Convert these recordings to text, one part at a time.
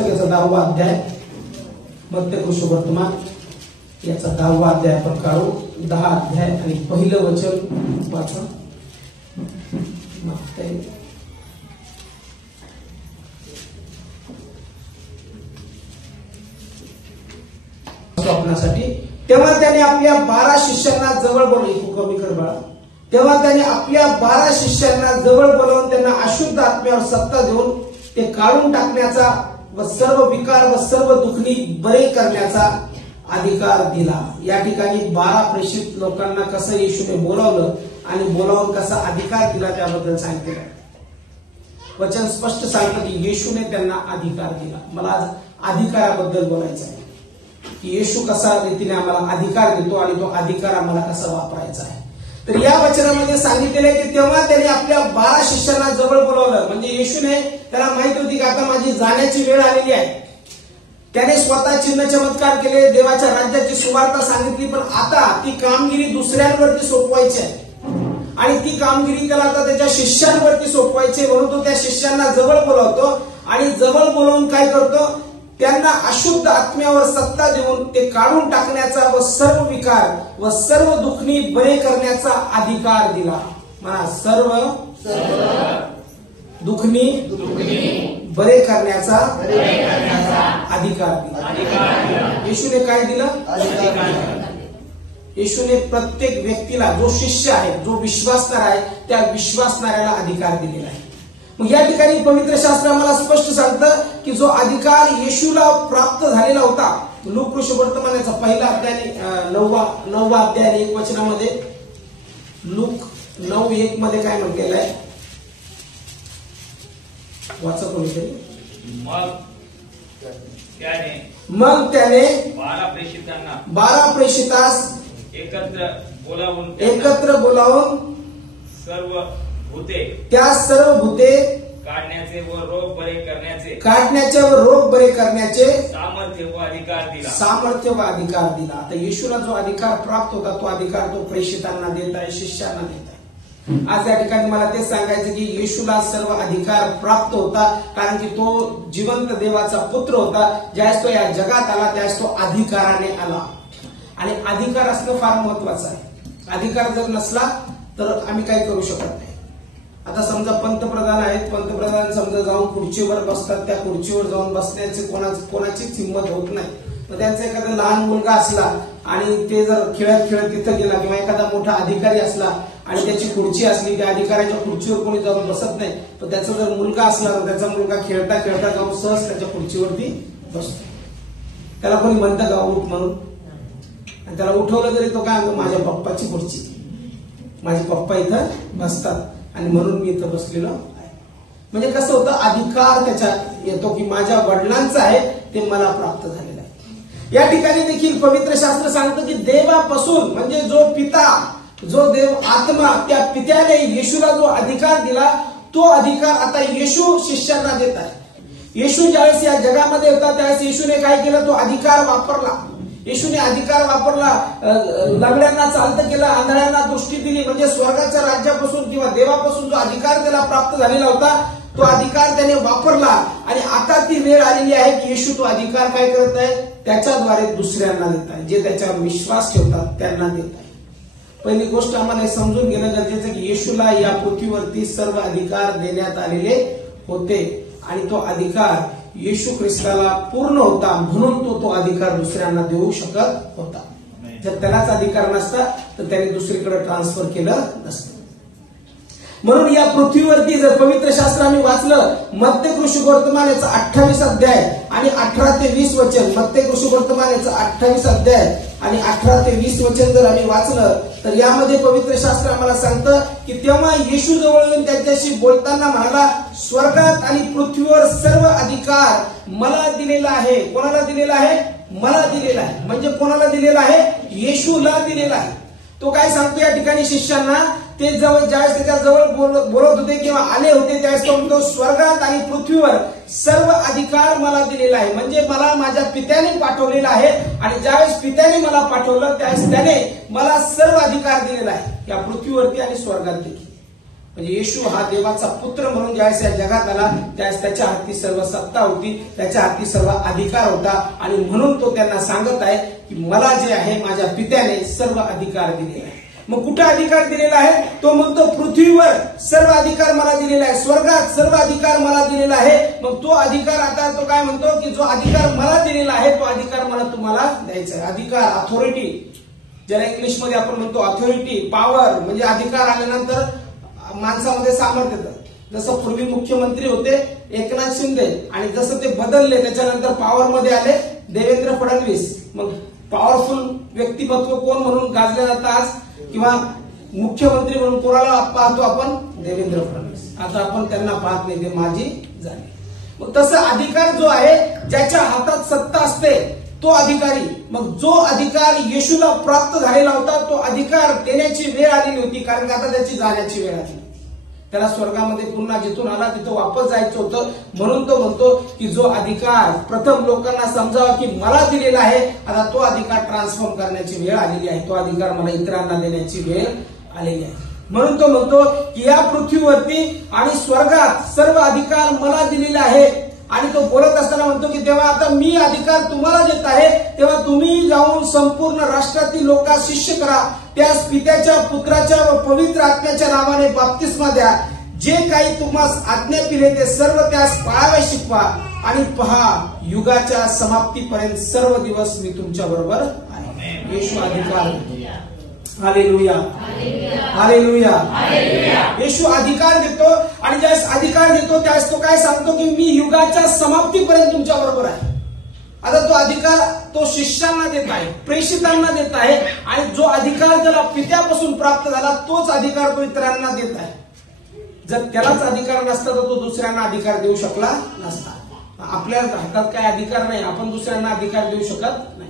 पुस्तकाचा 10वा अध्याय मत्ते सुवर्तमान याचा 10वा अध्याय आपण काढू. 10 अध्याय आणि पहिलं वचन वाचा. स्वप्नासाठी. तेव्हा त्याने आपल्या 12 शिष्यांना जवळ बोलवले. कमी कर बाळा. तेव्हा त्याने आपल्या 12 शिष्यांना जवळ बोलावून त्यांना अशुद्ध आत्म्यावर सत्ता देऊन ते काढून टाकण्याचा व सर्व विकार व सर्व दुखणी बरे करण्याचा अधिकार दिला. या ठिकाणी 12 प्रेषित लोकांना कसं येशूने बोलावलं आणि बोलावून कसा अधिकार दिला त्याबद्दल सांगितलं. वचन स्पष्ट सांगतं की येशूने त्यांना अधिकार दिला. मला आज अधिकाराबद्दल बोलायचं आहे की येशू कसा रीतीने आम्हाला अधिकार देतो आणि तो अधिकार आम्हाला कसा वापरायचा आहे. तर या वचनामध्ये सांगितलेलं आहे की तेव्हा त्याने आपल्या 12 शिष्यांना जवळ बोलावलं. म्हणजे येशूने त्याला माहिती होती की आता माझी जाण्याची वेळ आलेली आहे. त्याने स्वतः चिन्ह चमत्कार केले, देवाच्या राज्याची सुवार्ता सांगितली, पण आता ती कामगिरी दुसऱ्यांवरती सोपवायची आहे आणि ती कामगिरी त्याला आता त्याच्या शिष्यांवरती सोपवायची. म्हणून तो त्या शिष्यांना जवळ बोलावतो आणि जवळ बोलावून काय करतो, त्यांना अशुद्ध आत्म्यावर सत्ता देऊन ते काढून टाकण्याचा व सर्व विकार व सर्व दुखणी बरे करण्याचा अधिकार दिला. म्हणा, सर्व दुखणी बरे करण्याचा अधिकार दिला. येशूने काय दिलं? येशूने प्रत्येक व्यक्तीला, जो शिष्य आहे, जो विश्वासणारा आहे, त्या विश्वासणाऱ्याला अधिकार दिलेला आहे. मग या ठिकाणी पवित्र शास्त्र आम्हाला स्पष्ट सांगतं की जो अधिकार येशूला प्राप्त झालेला होता. लूक सुवर्तमानाचा 1 अध्याय 9वा अध्याय 1 वचनामध्ये, लूक 9:1 मध्ये काय म्हटलेलं आहे वाचा कोणीतरी. मग त्याने 12 प्रेषितास एकत्र बोलावून सर्व भूते, त्या सर्व भूते काढण्याचे व रोग बरे करण्याचे सामर्थ्य व अधिकार दिला. आता येशूला जो अधिकार प्राप्त होता तो अधिकार तो प्रेषितांना देत आहे, शिष्यांना देत आहे. आज या ठिकाणी मला ते सांगायचं की येशूला सर्व अधिकार प्राप्त होता, कारण की तो जिवंत देवाचा पुत्र होता. ज्यावेळेस तो या जगात आला त्यावेळेस तो अधिकाराने आला आणि अधिकार असणं फार महत्वाचं आहे. अधिकार जर नसला तर आम्ही काही करू शकत नाही. आता समजा पंतप्रधान आहेत, पंतप्रधान समजा जाऊन खुर्चीवर बसतात, त्या खुर्चीवर जाऊन बसण्याची कोणाचीच हिंमत होत नाही. मग त्यांचा एखादा लहान मुलगा असला आणि ते जर खेळत खेळत तिथं गेला किंवा एखादा मोठा अधिकारी असला आणि त्याची खुर्ची असली, त्या अधिकाऱ्याच्या खुर्चीवर कोणी जाऊन बसत नाही, तर त्याचा जर मुलगा असला तर त्याचा मुलगा खेळता खेळता जाऊन सहज त्याच्या खुर्चीवरती बसतो. त्याला कोणी म्हणतं का उठ म्हणून, आणि त्याला उठवलं तरी तो काय म्हणतो, माझ्या पप्पाची खुर्ची, माझे पप्पा इथं बसतात आणि म्हणून मी इथं बसलेलो आहे. म्हणजे कसं होतं, अधिकार त्याच्यात येतो की माझ्या वडिलांचं आहे ते मला प्राप्त झालेलं आहे. या ठिकाणी देखील पवित्र शास्त्र सांगतं की देवापासून, म्हणजे जो पिता, जो देव आत्मा, त्या पित्याने येशूला जो अधिकार दिला तो अधिकार आता येशू शिष्यांना देत आहे. येशू ज्यावेळेस या जगामध्ये होता त्यावेळेस येशूने काय केलं, तो अधिकार वापरला. येशूने अधिकार वापरला, लंगड्यांना चालतं केलं, आंधळ्यांना दृष्टी दिली. म्हणजे स्वर्गाच्या राज्यापासून किंवा देवापासून जो अधिकार त्याला प्राप्त झालेला होता तो अधिकार त्याने वापरला आणि आता ती वेळ आलेली आहे की येशू तो अधिकार काय करत आहे, त्याच्याद्वारे दुसऱ्यांना देत आहे. जे त्याच्यावर विश्वास ठेवतात त्यांना देत आहे. पहिली गोष्ट आम्हाला हे समजून घेणं गरजेचं की येशूला या पृथ्वीवरती सर्व अधिकार देण्यात आलेले होते आणि तो अधिकार येशू ख्रिस्ताला पूर्ण होता, म्हणून तो अधिकार दुसऱ्यांना देऊ शकत होता. जर त्यालाच अधिकार नसता तर त्याने दुसरीकडे ट्रान्सफर केलं नसतं. म्हणून या पृथ्वीवरती जर पवित्र शास्त्र आम्ही वाचलं, मत्ते सुवर्तमान याचा 28 अध्याय आणि 18 ते 20 वचन, मत्ते सुवर्तमान याचा 28 अध्याय आणि 18 ते 20 वचन जर आम्ही वाचलं तर यामध्ये पवित्र शास्त्र आम्हाला सांगतं की तेव्हा येशू जवळ येऊन त्यांच्याशी बोलताना म्हणाला, स्वर्गात आणि पृथ्वीवर सर्व अधिकार मला दिलेला आहे. कोणाला दिलेला आहे? मला दिलेला आहे. म्हणजे कोणाला दिलेला आहे? येशूला दिलेला आहे. तो काय सांगतो या ठिकाणी शिष्यांना, ते ज्यावेळेस त्याच्या जवळ बोलत होते किंवा आले होते त्यावेळेस तो म्हणतो, स्वर्गात आणि पृथ्वीवर सर्व अधिकार मला दिलेला आहे. म्हणजे मला माझ्या पित्याने पाठवलेला आहे आणि ज्यावेळेस पित्याने मला पाठवलं त्यावेळेस त्याने मला सर्व अधिकार दिलेला आहे या पृथ्वीवरती आणि स्वर्गात देखील. म्हणजे येशू हा देवाचा पुत्र म्हणून ज्यावेळेस या जगात आला त्यावेळेस त्याच्या हाती सर्व सत्ता होती, त्याच्या हाती सर्व अधिकार होता आणि म्हणून तो त्यांना सांगत आहे की मला जे आहे माझ्या पित्याने सर्व अधिकार दिलेला आहे. मग कुठे अधिकार दिलेला आहे? तो म्हणतो पृथ्वीवर सर्व अधिकार मला दिलेला आहे, स्वर्गात सर्व अधिकार मला दिलेला आहे. मग तो अधिकार आता तो काय म्हणतो की जो अधिकार मला दिलेला आहे तो अधिकार मला तुम्हाला द्यायचा आहे. अधिकार, अथॉरिटी, ज्याला इंग्लिशमध्ये आपण म्हणतो अथॉरिटी, पॉवर, म्हणजे अधिकार आल्यानंतर माणसामध्ये सामर्थ्य येतं. जसं पूर्वी मुख्यमंत्री होते एकनाथ शिंदे आणि जसं ते बदलले त्याच्यानंतर पॉवर मध्ये आले देवेंद्र फडणवीस. मग पॉवरफुल व्यक्तिमत्व कोण म्हणून गाजले जातं आज, किंवा मुख्यमंत्री म्हणून कोणाला पाहतो आपण? देवेंद्र फडणवीस. आता आपण त्यांना पाहत नाही, ते माजी झाले. मग तसं अधिकार जो आहे ज्याच्या हातात सत्ता असते तो अधिकारी. मग जो अधिकार येशूला प्राप्त झालेला होता तो अधिकार देण्याची वेळ आलेली होती, कारण आता त्याची जाण्याची वेळ आली. त्याला स्वर्गामध्ये पुन्हा जिथून आला तिथं वापस जायचं होतं. म्हणून तो म्हणतो की जो अधिकार प्रथम लोकांना समजावा की मला दिलेला आहे, आता तो अधिकार ट्रान्सफॉर्म करण्याची वेळ आलेली आहे, तो अधिकार मला इतरांना देण्याची वेळ आलेली आहे. म्हणून तो म्हणतो की या पृथ्वीवरती आणि स्वर्गात सर्व अधिकार मला दिलेले आहे. आणि तो बोलत असताना म्हणतो की तेव्हा आता मी अधिकार तुम्हाला देत आहे, तेव्हा तुम्ही जाऊन संपूर्ण राष्ट्रातील लोकांना शिष्य करा, त्यास पित्याच्या, पुत्राच्या व पवित्र आत्म्याच्या नावाने बाप्तिस्मा द्या. जे काही तुम्हाला आज्ञा दिले ते सर्व त्यास पाळावे शिकवा. आणि पहा युगाच्या समाप्तीपर्यंत सर्व दिवस मी तुमच्या बरोबर आहे. येशू अधिकार, हालेलुया, हालेलुया. येशू अधिकार देतो आणि ज्यावेळेस अधिकार देतो त्यावेळेस तो काय सांगतो की मी युगाच्या समाप्तीपर्यंत तुमच्या बरोबर आहे. आता तो अधिकार तो शिष्यांना देत आहे, प्रेषितांना देत आहे. आणि जो अधिकार त्याला पित्यापासून प्राप्त झाला तोच अधिकार तो इतरांना देत आहे. जर त्यालाच अधिकार नसता तर तो दुसऱ्यांना अधिकार देऊ शकला नसता. आपल्या हातात काय अधिकार नाही, आपण दुसऱ्यांना अधिकार देऊ शकत नाही.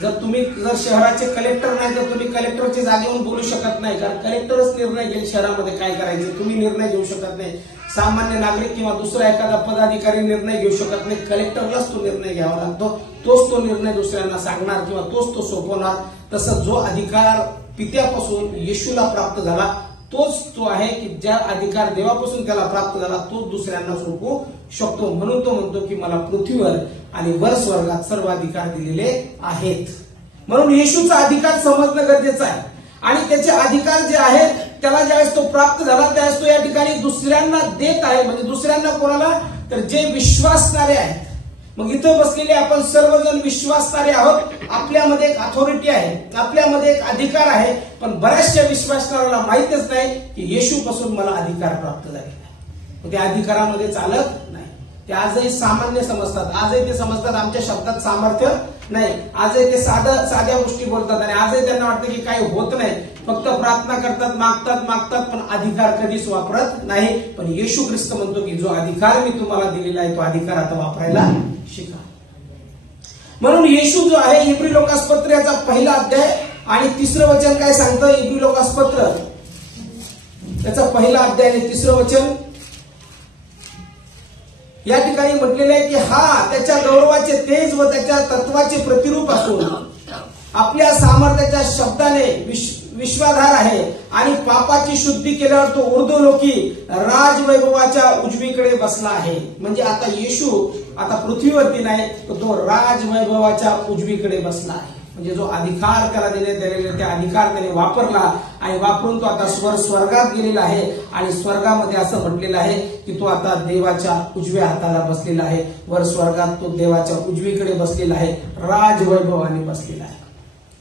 जर शहराचे कलेक्टर नाही तर तुम्ही कलेक्टरच्या जागेवरून बोलू शकत नाही, कारण कलेक्टरच निर्णय घेईल शहरामध्ये काय करायचे, तुम्ही निर्णय घेऊ शकत नाही. सामान्य नागरिक किंवा दुसरा एखादा पदाधिकारी निर्णय घेऊ शकत नाही, कलेक्टरलाच तो निर्णय घ्यावा लागतो. तोच तो निर्णय दुसऱ्यांना सांगणार किंवा तोच तो सोपवणार. तसं जो अधिकार पित्यापासून येशूला प्राप्त झाला तोच तो आहे की ज्या अधिकार देवापासून त्याला प्राप्त झाला तोच दुसऱ्यांना सोपवू शकतो. म्हणून तो म्हणतो की मला पृथ्वीवर आणि वर स्वर्गात सर्व अधिकार दिलेले आहेत. म्हणून येशूचा अधिकार समजणं गरजेचं आहे. आणि त्याचे अधिकार जे आहेत त्याला ज्यावेळेस तो प्राप्त झाला त्यावेळेस तो या ठिकाणी दुसऱ्यांना देत आहे. म्हणजे दुसऱ्यांना कोणाला? तर जे विश्वासणारे आहेत. मग इथं बसलेले आपण सर्वजण विश्वासणारे आहोत. आपल्यामध्ये एक अथॉरिटी आहे, आपल्यामध्ये एक अधिकार आहे. पण बऱ्याचशा विश्वासणाऱ्याला माहितच नाही की येशू पासून मला अधिकार प्राप्त झालेला आहे. त्या अधिकारामध्ये चालत नाही. ते आजही सामान्य समजतात, आजही ते समजतात आमच्या शब्दात सामर्थ्य नाही, आजही ते साध्या गोष्टी बोलतात आणि आजही त्यांना वाटतं की काही होत नाही, फक्त प्रार्थना करतात, मागतात, पण अधिकार कधीच वापरत नाही. पण येशू ख्रिस्त म्हणतो की जो अधिकार मी तुम्हाला दिलेला आहे तो अधिकार आता वापरायला शिका. म्हणून येशू जो आहे इब्री लोकासपत्र याचा पहिला अध्याय आणि 3रं वचन काय सांगतं? इब्री लोकासपत्र त्याचा पहिला अध्याय आणि 3रं वचन या ठिकाणी म्हटलेले आहे की हा त्याच्या गौरवाचे तेज व त्याच्या तत्वाचे प्रतिरूप असून आपल्या सामर्थ्याच्या शब्दाने विश्वाधार आहे आणि पापाची शुद्धी केल्यावर तो ऊर्ध्वलोकी राजवैभवाच्या उजवीकडे बसला आहे. म्हणजे आता येशू आता पृथ्वीवरती नाही तर तो राजवैभवाच्या उजवीकडे बसला आहे. म्हणजे जो अधिकार त्याला देण्यात आलेला त्या अधिकार त्याने वापरला आणि वापरून तो आता स्वर्गात गेलेला आहे. आणि स्वर्गामध्ये असं म्हटलेलं आहे की तो आता देवाच्या उजव्या हाताला बसलेला आहे. वर स्वर्गात तो देवाच्या उजवीकडे बसलेला आहे, राजवैभवाने बसलेला आहे.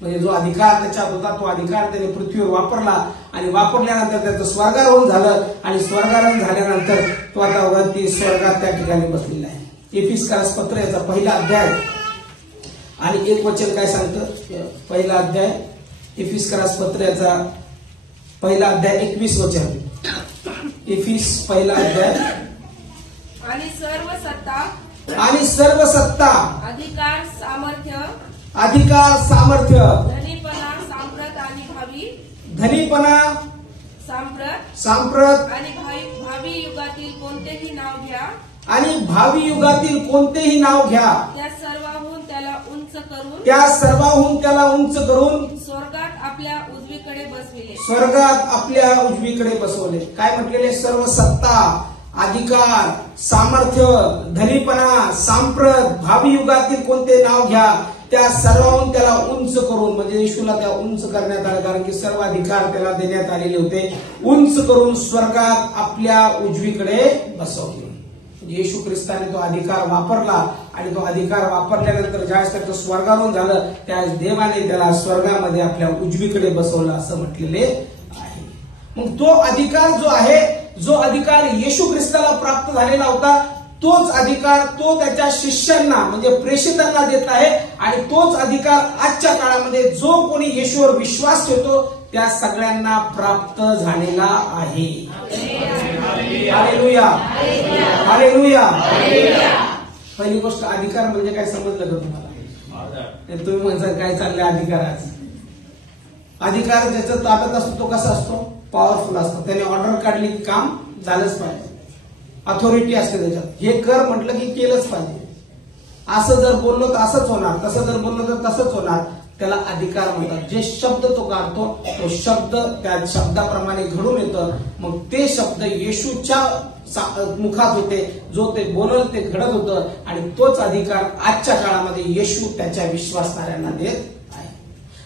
म्हणजे जो अधिकार त्याच्यात होता तो अधिकार त्याने पृथ्वीवर वापरला आणि वापरल्यानंतर त्याचं स्वर्गारोहण झालं आणि स्वर्गारोहण झाल्यानंतर तो आता वरती स्वर्गात त्या ठिकाणी बसलेला आहे. एफिसकारास याचा पहिला अध्याय आणि 1 वचन काय सांगतं? पहिला अध्याय एफिसकारास याचा पहिला अध्याय 21 वचन. एफिस पहिला अध्याय आणि सर्व सत्ता अधिकार सामर्थ्य धनीपणा सांप्रत आणि भावी युगातील कोणतेही नाव घ्या त्या सर्वाहून त्याला उंच करून स्वर्गात आपल्या उजवीकडे स्वर्गात आपल्या उजवीकडे बसवले. काय म्हटलेले? सर्व सत्ता, अधिकार, सामर्थ्य, धनीपणा, सांप्रत, भावी युगातील कोणते नाव घ्या, त्या सर्वांहून त्याला उंच करून, म्हणजे येशूला त्या उंच करण्यात आलं, कारण की सर्व अधिकार त्याला देण्यात आलेले होते. उंच करून स्वर्गात आपल्या उजवीकडे बसवले. येशू ख्रिस्ताने तो अधिकार वापरला आणि तो अधिकार वापरल्यानंतर ज्यावेळेस त्याचं स्वर्गारोहण झालं त्यावेळेस देवाने त्याला स्वर्गामध्ये आपल्या उजवीकडे बसवलं असं म्हटलेले आहे. मग तो अधिकार जो आहे, जो अधिकार येशू ख्रिस्ताला प्राप्त झालेला होता, तोच अधिकार तो त्याच्या शिष्यांना म्हणजे प्रेषितांना देत आहे. आणि तोच अधिकार आजच्या काळामध्ये जो कोणी येशूवर विश्वास ठेवतो त्या सगळ्यांना प्राप्त झालेला आहे. Hallelujah, hallelujah. पहिली गोष्ट, अधिकार म्हणजे काय समजलं का तुम्हाला? तुम्ही म्हणता काय चाललंय अधिकाराच? अधिकार ज्याचा ताब्यात असतो तो कसा असतो? पॉवरफुल असतो. त्याने ऑर्डर काढली की काम झालंच पाहिजे. अथॉरिटी असते त्याच्यात. हे कर म्हटलं की केलंच पाहिजे. असं जर बोललो तर असंच होणार, तसं जर बोललो तर तसंच होणार. त्याला अधिकार म्हणतात. जे शब्द तो काढतो तो शब्द त्या शब्दाप्रमाणे घडून येतं. मग ते शब्द येशूच्या मुखात होते. जो ते बोलल ते घडत होतं. आणि तोच अधिकार आजच्या काळामध्ये येशू त्याच्या विश्वासणाऱ्यांना देत आहे.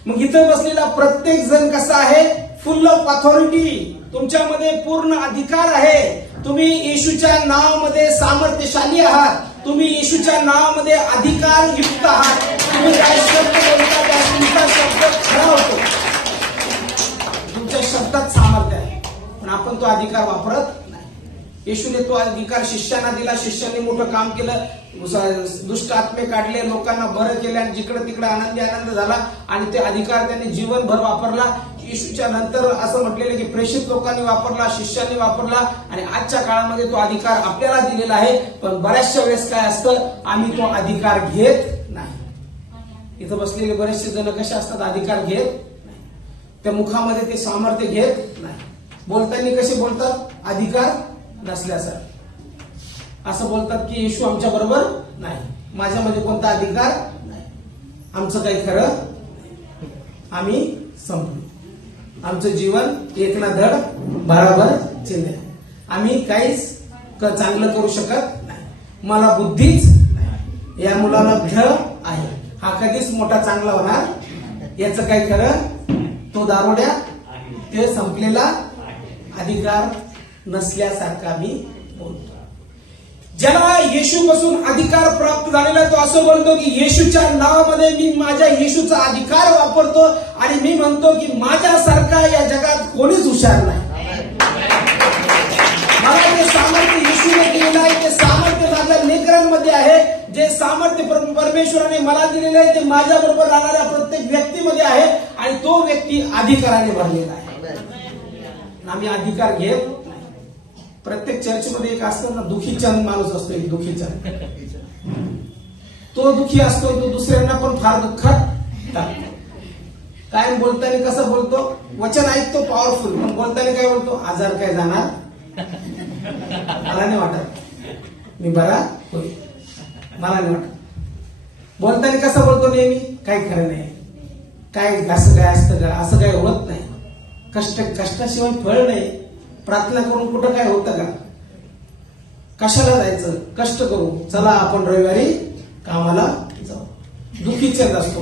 मग इथं बसलेला प्रत्येक जण कसा आहे? फुल ऑफ अथॉरिटी. तुमच्यामध्ये पूर्ण अधिकार आहे. तुम्ही येशूच्या नावामध्ये सामर्थ्यशाली आहात. तुम्ही येशूच्या नावामध्ये अधिकार युक्त आहात. तुम्ही काय शब्द बोलता त्या तुमचा शब्द खरा होतो. तुमच्या शब्दात सामर्थ्य आहे, पण आपण तो अधिकार वापरत नाही. येशूने तो अधिकार शिष्यांना दिला. शिष्यांनी मोठं काम केलं. दुष्ट आत्मे काढले, लोकांना बरं केलं आणि जिकडे तिकडे आनंदी आनंद झाला. आणि ते अधिकार त्यांनी जीवनभर वापरला. येशूच्या नंतर असं म्हटलेलं की प्रेषित लोकांनी वापरला, शिष्यांनी वापरला. आणि आजच्या काळामध्ये तो अधिकार आपल्याला दिलेला आहे. पण बऱ्याचशा वेळेस काय असतं? आम्ही तो अधिकार घेत नाही. इथं बसलेले बरेचसे जण कसे असतात? अधिकार घेत नाही. त्या मुखामध्ये ते सामर्थ्य घेत नाही. बोलताना कसे बोलतात? अधिकार नसल्यासारखं. असं बोलतात की येशू आमच्या बरोबर नाही, माझ्यामध्ये कोणता अधिकार नाही, आमचं काही खरं, आम्ही संपलो, आमचं जीवन एक ना धड बराबर चिंध्या, आम्ही काहीच चांगलं करू शकत नाही, मला बुद्धीच नाही, या मुलाला भ्य आहे, हा कधीच मोठा चांगला होणार, याचं काही खरं, तो दारोड्या, ते संपलेला अधिकार नसल्यासारखा मी बोलतो. ज्याला येशूपासून अधिकार प्राप्त झालेला तो असं बोलतो की येशूच्या नावामध्ये मी माझ्या येशूचा अधिकार वापरतो आणि मी म्हणतो की माझ्यासारखा या जगात कोणीच हुशार नाही. मला जे सामर्थ्य येशूने दिलेलं आहे ते सामर्थ्य माझ्या लेकरांमध्ये आहे. जे सामर्थ्य परमेश्वराने मला दिलेलं आहे ते माझ्या बरोबर राहणाऱ्या प्रत्येक व्यक्तीमध्ये आहे आणि तो व्यक्ती अधिकाराने भरलेला आहे. आम्ही अधिकार घेत नाही. प्रत्येक चर्चमध्ये एक असतो ना दुखीचंद माणूस असतो, एक दुखीचंद, तो दुखी असतो, तो दुसऱ्यांना पण फार दुःखात टाकतो. काय बोलताना कसं बोलतो, वचन ऐकतो पॉवरफुल, पण बोलताना काय बोलतो, आजार काय जाणार मला नाही वाटत, मी बरा होईल, मला नाही वाटत. बोलताना कसं बोलतो नेहमी, काय खरं नाही, काय असं काय असतं का, असं काय होत नाही, कष्टाशिवाय फळ नाही, प्रार्थना करून कुठं काय होतं का, कशाला जायचं, कष्ट करू, चला आपण रविवारी कामाला जाऊ, दुखीचंद असतो.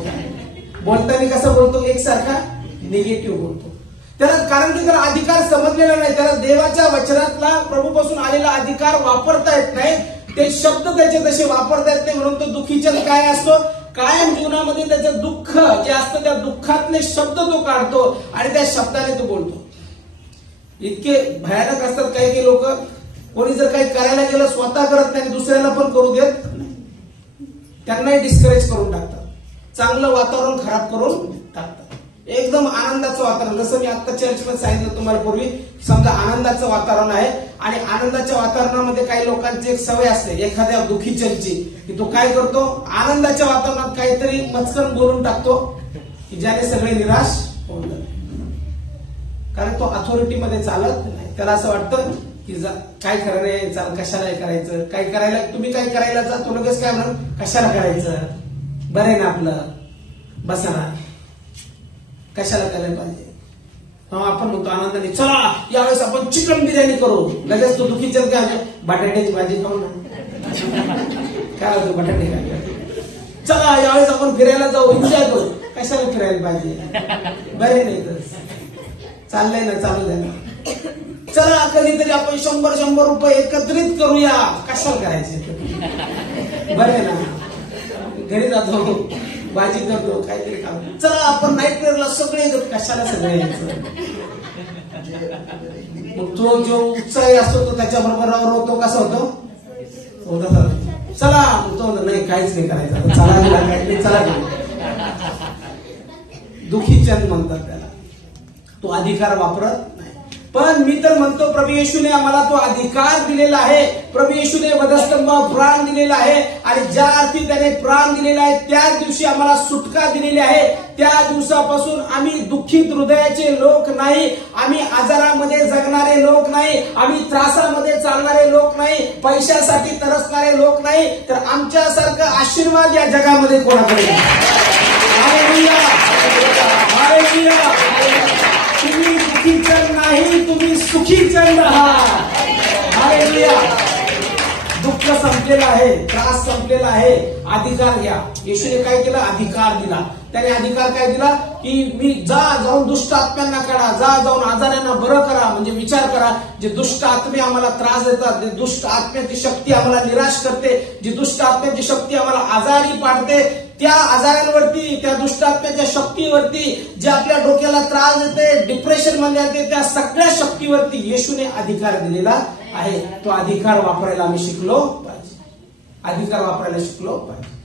बोलताना कसं बोलतो, एकसारखा निगेटिव्ह बोलतो. त्याला कारण की त्याला अधिकार समजलेला नाही, त्याला देवाच्या वचनातला प्रभूपासून आलेला अधिकार वापरता येत नाही, ते शब्द त्याचे तसे वापरता येत नाही, म्हणून तो दुखीचंद काय असतो, कायम जीवनामध्ये त्याचं दुःख जे असतं त्या दुःखातले शब्द तो काढतो आणि त्या शब्दाने तो बोलतो. इतके भयानक असतात काही काही लोक, कोणी जर काही करायला गेलं स्वतः करत नाही, दुसऱ्याला पण करू देत नाही, त्यांनाही डिस्करेज करून टाकतात, चांगलं वातावरण खराब करून टाकतात. एकदम आनंदाचं वातावरण, जसं मी आता चर्चमध्ये सांगितलं तुम्हाला पूर्वी, समजा आनंदाचं वातावरण आहे आणि आनंदाच्या वातावरणामध्ये काही लोकांची एक सवय असते, एखाद्या दुखीचंदची, की तो काय करतो, आनंदाच्या वातावरणात काहीतरी मचकन बोलून टाकतो की ज्याने सगळे निराश होऊन जातात. कारण तो अथॉरिटीमध्ये चालत नाही, त्याला असं वाटतं की काय खरं नाही, चाल कशाला करायचं, काय करायला, तुम्ही काय करायला जा, तो लगेच काय म्हणून कशाला करायचं, बरं आहे ना आपलं, बसा ना, कशाला करायला पाहिजे. आपण म्हणतो आनंदाने, चला यावेळेस आपण चिकन बिर्याणी करू. लगेच तो दुखी चल काय बटाट्याची भाजी खाऊ ना, काय होतं बटाटे काय. चला यावेळेस आपण फिरायला जाऊ, एन्जॉय करू. कशाला फिरायला पाहिजे, बरे नाही तर चाललंय ना, चालू द्या ना. चला कधीतरी आपण 100 रुपये एकत्रित करूया. कशाला करायचे, बरे ना. घरी जातो, भाजी करतो, काहीतरी काम. चला आपण नाईट क्लबला सगळे येतो. कशाला सगळे यायचं. मग तो जो उत्साही असतो तो त्याच्याबरोबर होतो, कसा होतो. चला तो नाही, काहीच नाही करायचं, चला काहीतरी चला. दुखी चंद म्हणतात त्याला. तो अधिकार वापरत नाही. पण मी तर म्हणतो प्रभू येशूने आम्हाला तो अधिकार दिलेला आहे. प्रभू येशूने वधस्तंभ प्राण दिलेला आहे आणि ज्या अर्थी त्याने प्राण दिलेला आहे त्याच दिवशी आम्हाला सुटका दिलेली आहे. त्या दिवसापासून आम्ही दुःखित हृदयाचे लोक नाही, आम्ही आजारामध्ये जगणारे लोक नाही, आम्ही त्रासामध्ये चालणारे लोक नाही, पैशासाठी तरसणारे लोक नाही, तर आमच्यासारखं आशीर्वाद या जगामध्ये कोणाकडे हालेलुया, हालेलुया. तुम्ही दुःखीचंद नाही, तुम्ही सुखीचंद आहात. हालेलुया. दुःख संपलेलं आहे, त्रास संपलेला आहे. अधिकार घ्या. येशूने काय केलं, अधिकार दिला. त्याने अधिकार काय दिला की मी जाऊन दुष्ट आत्म्यांना काढा, जाऊन आजारांना बरं करा. म्हणजे विचार करा, जे दुष्ट आत्मे आम्हाला त्रास देतात, जे दुष्ट आत्म्याची शक्ती आम्हाला निराश करते, जी दुष्ट आत्म्याची शक्ती आम्हाला आजारी पाडते, त्या आजारांवरती, त्या दुष्ट आत्म्याच्या शक्तीवरती, जे आपल्या डोक्याला त्रास देते, डिप्रेशन मध्ये येते, त्या सगळ्या शक्तीवरती येशूने अधिकार दिलेला आहे. तो अधिकार वापरायला आम्ही शिकलो पाहिजे. अधिकार वापरायला शिकलो पाहिजे.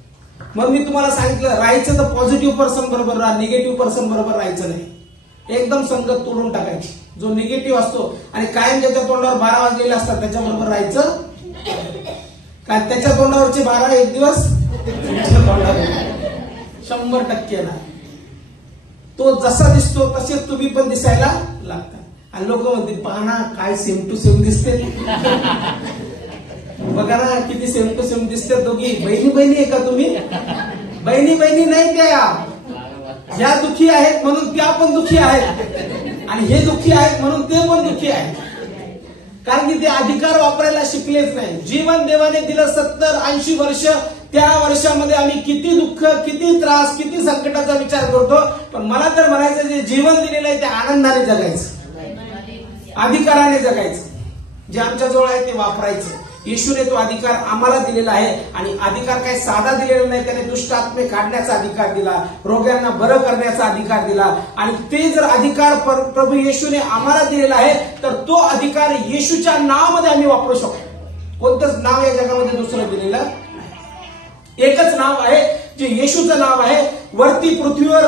मग मी तुम्हाला सांगितलं, राहायचं तर पॉझिटिव्ह पर्सन बरोबर राहा, निगेटिव्ह पर्सन बरोबर राहायचं नाही. एकदम संगत तोडून टाकायची. जो निगेटिव्ह असतो आणि कायम ज्याच्या तोंडावर 12 वाजलेले असतात त्याच्याबरोबर राहायचं. कारण त्याच्या तोंडावरचे 12 एक दिवस 100% ना. तो जसा दिसतो तसेच तुम्ही पण दिसायला लागता. आणि लोक म्हणते पाहना काय सेम टू सेम दिसते. बघा ना किती सेम टू सेम दिसते. दोघी बहिणी बहिणी आहे का तुम्ही. बहिणी बहिणी नाही त्या. ह्या दुःखी आहेत म्हणून त्या पण दुःखी आहेत, आणि हे दुःखी आहेत म्हणून ते पण दुःखी आहेत. कारण की ते अधिकार वापरायला शिकलेच नाही. जीवन देवाने दिलं 70-80 वर्ष. त्या वर्षामध्ये आम्ही किती दुःख, किती त्रास, किती संकटाचा विचार करतो. पण मला तर म्हणायचं, जे जीवन दिलेलं आहे ते आनंदाने जगायचं, अधिकाराने जगायचं. जे आमच्या जवळ आहे ते वापरायचं. येशूने तो अधिकार आम्हाला दिलेला आहे. आणि अधिकार काही साधा दिलेला नाही, त्याने दुष्ट आत्मे काढण्याचा अधिकार दिला, रोग्यांना बरं करण्याचा अधिकार दिला. आणि ते जर अधिकार प्रभू येशूने आम्हाला दिलेला आहे तर तो अधिकार येशूच्या नावामध्ये आम्ही वापरू शकतो. कोणतंच नाव या जगामध्ये दुसरं दिलेलं नाही. एकच नाव आहे जे येशूचं नाव आहे. वरती पृथ्वीवर,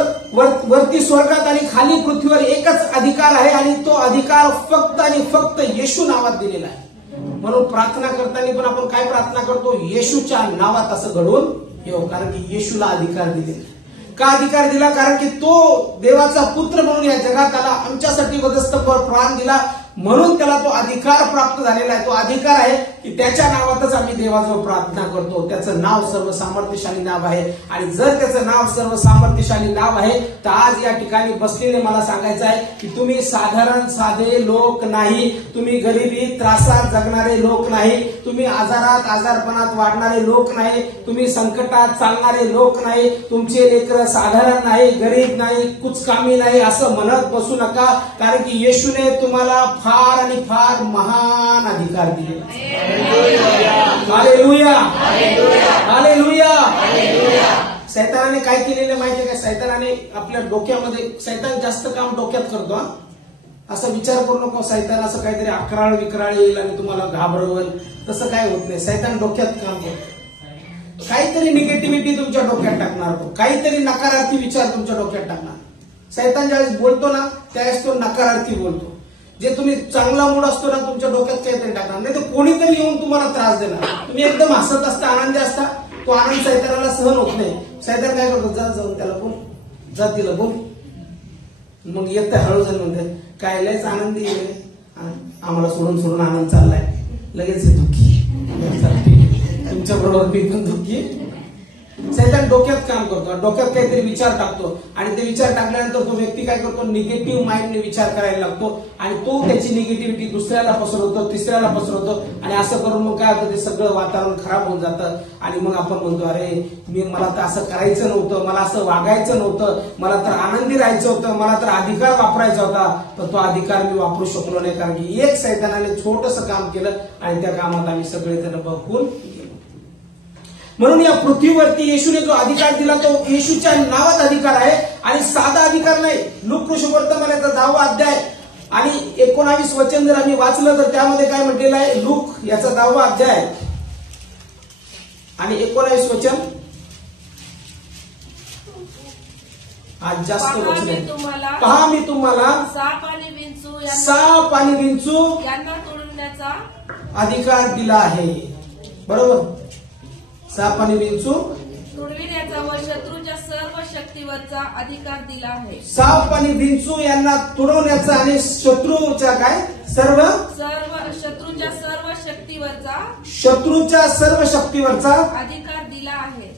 वरती स्वर्गात आणि खाली पृथ्वीवर एकच अधिकार आहे, आणि तो अधिकार फक्त आणि फक्त येशू नावात दिलेला आहे. म्हणून प्रार्थना करताना पण आपण काय प्रार्थना करतो, येशूच्या नावात असं घडवून येऊ. कारण की येशूला अधिकार दिलेला. का अधिकार दिला, कारण की तो देवाचा पुत्र म्हणून या जगात आला, आमच्यासाठी वधस्तंभावर प्राण दिला, म्हणून त्याला तो अधिकार प्राप्त झालेला आहे. तो अधिकार आहे की त्याच्या नावातच आम्ही देवाजवळ प्रार्थना करतो. त्याचं नाव सर्वसामर्थ्यशाली नाव आहे. आणि जर त्याचं नाव सर्वसामर्थ्यशाली नाव आहे तर आज या ठिकाणी बसलेले मला सांगायचं आहे की तुम्ही साधारण साधे लोक नाही, तुम्ही गरिबी त्रासात जगणारे लोक नाही, तुम्ही आजारात आजारपणात वाढणारे लोक नाही, तुम्ही संकटात चालणारे लोक नाही, तुमचे लेकरं साधारण नाही, गरीब नाही, कुचकामी नाही असं म्हणत बसू नका. कारण की येशूने तुम्हाला फार आणि फार महान अधिकार दिले. Hallelujah, hallelujah. सैतानाने काय केलेलं माहितीये का, सैतानाने आपल्या डोक्यामध्ये, सैतान जास्त काम डोक्यात करतो. असं विचार करू नको सैतान असं काहीतरी अकराळ विक्राळ येईल आणि तुम्हाला घाबरवल, तसं काय होत नाही. सैतान डोक्यात काम करतो. काहीतरी निगेटिव्हिटी तुमच्या डोक्यात टाकणार, तो काहीतरी नकारार्थी विचार तुमच्या डोक्यात टाकणार. सैतान ज्यावेळेस बोलतो ना त्यावेळेस तो नकारार्थी बोलतो. जे तुम्ही चांगला मूड असतो ना तुमच्या डोक्यात काहीतरी टाकणार, नाही तर कोणीतरी येऊन तुम्हाला त्रास देणार. तुम्ही एकदम हसत असता, आनंदी असता, तो आनंद सैतानाला सहन होत नाही. सैतान काय करतो, जाऊन त्याला बोल, जा तिला बोल. मग येत हळूजण म्हणते काय लयच आनंदी आहे, आम्हाला सोडून सोडून आनंद चाललाय, लगेच दुःखी. तुमच्या बरोबर मी पण दुःखी. सैतान डोक्यात काम करतो, डोक्यात काहीतरी विचार टाकतो आणि ते विचार टाकल्यानंतर तो व्यक्ती काय करतो, निगेटिव्ह माइंडने विचार करायला लागतो आणि तो त्याची निगेटिव्हिटी दुसऱ्याला पसरवतो, तिसऱ्याला पसरवतो आणि असं करून मग काय होतं, ते सगळं वातावरण खराब होऊन जातं आणि मग आपण म्हणतो अरे मला तर असं करायचं नव्हतं, मला असं वागायचं नव्हतं, मला तर आनंदी राहायचं होतं, मला तर अधिकार वापरायचा होता, पण तो अधिकार मी वापरू शकलो नाही कारण की एक सैतानाने छोटंसं काम केलं आणि त्या कामात आम्ही सगळेजण बघून गेलो. म्हणून या पृथ्वीवरती येशूने जो अधिकार दिला तो येशूच्या नावात अधिकार आहे आणि साधा अधिकार नाही. लूक वर्तमानाचा 10वा अध्याय आणि 19 वचन जर आम्ही वाचलं तर त्यामध्ये काय म्हटलेलं आहे, लूक याचा 10वा अध्याय आणि 19 वचन. आज जास्त वचन आहे. पहा मी तुम्हाला साप आणि विंचू यांना तोडविण्याचा अधिकार दिला आहे. बरोबर, साप आणि विंचू तोडविण्याचा व शत्रूच्या सर्व शक्तीवरचा अधिकार दिला आहे. साप आणि विंचू यांना तुडवण्याचा आणि शत्रूच्या काय शत्रूच्या सर्व शक्तीवरचा अधिकार दिला आहे.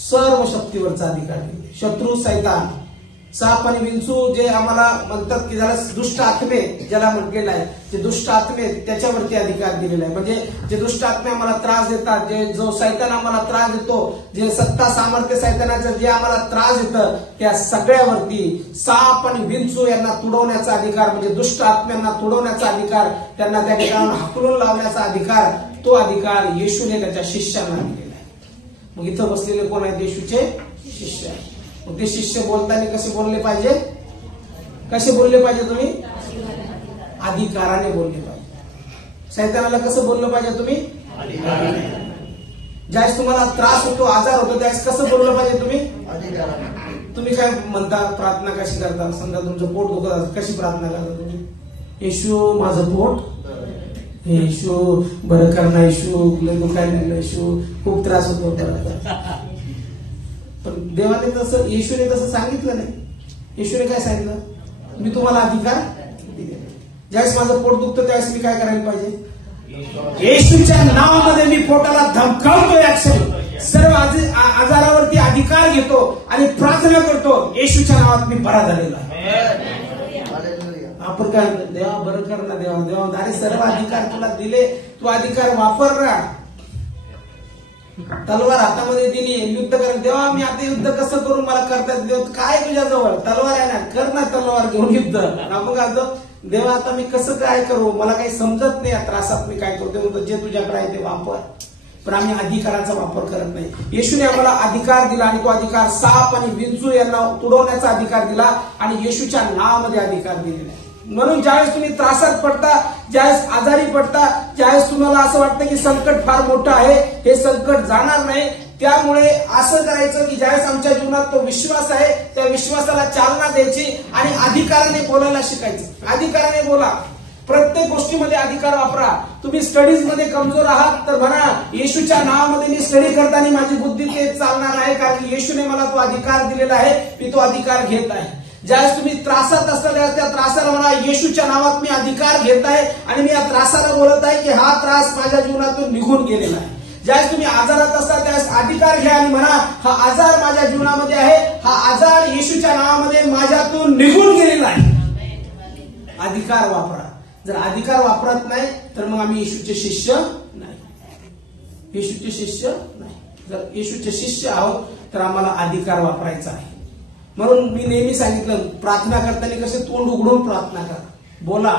सर्व शक्तीवरचा अधिकार दिला. शत्रू सैतान, साप आणि विंचू जे आम्हाला म्हणतात की ज्याला दुष्ट आत्मे ज्याला म्हटलेलं आहे, जे दुष्ट आत्मे त्याच्यावरती अधिकार दिलेला आहे. म्हणजे जे दुष्ट आत्मे आम्हाला त्रास देतात, जो सैतान आम्हाला त्रास देतो, जे सत्ता सामर्थ्य सैतानाचं जे आम्हाला त्रास देतं, त्या सगळ्यावरती साप आणि विंचू यांना तुडवण्याचा अधिकार, म्हणजे दुष्ट आत्म्यांना तुडवण्याचा अधिकार, त्यांना त्या ठिकाणी हाकलून लावण्याचा अधिकार, तो अधिकार येशूने त्याच्या शिष्यांना दिलेला आहे. मग इथं बसलेले कोण आहेत, येशूचे शिष्य आहेत. मग ते शिष्य बोलताना कसे बोलले पाहिजे, कसे बोलले पाहिजे, तुम्ही अधिकाराने बोलले पाहिजे. सैतानाला कसं बोललं पाहिजे तुम्ही, ज्यावेळेस तुम्हाला त्रास होतो, आजार होतो, त्यावेळेस कसं बोललं पाहिजे तुम्ही, तुम्ही काय म्हणता, प्रार्थना कशी करता, समजा तुमचं पोट दुखत असेल, कशी प्रार्थना करता तुम्ही, येशू माझं पोट, येशू बरं करणार, येशू दुखायला लागलं, येशू खूप त्रास होतो, बरं कर. पण देवाने तसं, येशूने तसं सांगितलं नाही. येशूने काय सांगितलं, मी तुम्हाला अधिकार दिले. ज्यावेळेस माझं पोट दुखतं त्यावेळेस मी काय करायला पाहिजे, येशूच्या नावामध्ये मी पोटाला धमकावतो, ऍक्शन सर्व आजारावरती अधिकार घेतो आणि प्रार्थना करतो, येशूच्या नावात मी बरा झालेला आहे. आपण काय, देवा बरं कर ना, देवा देवा अरे सर्व अधिकार तुला दिले, तू अधिकार वापर ना. तलवार हातामध्ये दिली, युद्ध करायला, देवा मी आता युद्ध कसं करून मला करता येत, काय तुझ्याजवळ तलवार आहे ना, कर ना तलवार घेऊन युद्ध. आपण काय देवा आता मी कसं काय करू, मला काही समजत नाही, या त्रासात मी काय करतो, जे तुझ्याकडे आहे ते वापर. पण आम्ही अधिकाराचा वापर करत नाही. येशूने आम्हाला अधिकार दिला आणि तो अधिकार साप आणि विंचू यांना तुडवण्याचा अधिकार दिला आणि येशूच्या नावामध्ये अधिकार दिलेला आहे. म्हणून ज्यावेळेस तुम्ही त्रासात पडता, ज्यावेळेस आजारी पडता, ज्यावेळेस तुम्हाला असं वाटतं की संकट फार मोठं आहे, हे संकट जाणार नाही, त्यामुळे असं करायचं की ज्यावेळेस आमच्या जीवनात तो विश्वास आहे, त्या विश्वासाला चालना द्यायची आणि अधिकाराने बोलायला शिकायचं. अधिकाराने बोला, प्रत्येक गोष्टीमध्ये अधिकार वापरा. तुम्ही स्टडीज मध्ये कमजोर आहात तर म्हणा, येशूच्या नावामध्ये मी स्टडी करताना माझी बुद्धी ते चालणार आहे, कारण की येशूने मला तो अधिकार दिलेला आहे, मी तो अधिकार घेत आहे. ज्यावेळेस तुम्ही त्रासात असता त्यावेळेस त्या त्रासाला म्हणा, येशूच्या नावात मी अधिकार घेत आहे आणि मी या त्रासाला बोलत आहे की हा त्रास माझ्या जीवनातून निघून गेलेला आहे. ज्यावेळेस तुम्ही आजारात असता त्यावेळेस अधिकार घ्या आणि म्हणा, हा आजार माझ्या जीवनामध्ये आहे, हा आजार येशूच्या नावामध्ये माझ्यातून निघून गेलेला आहे. अधिकार वापरा. जर अधिकार वापरत नाही तर मग आम्ही येशूचे शिष्य नाही, येशूचे शिष्य नाही. जर येशूचे शिष्य आहोत तर आम्हाला अधिकार वापरायचा आहे. म्हणून मी नेहमी सांगितलं, प्रार्थना करताना कसे तोंड उघडून प्रार्थना करा, बोला.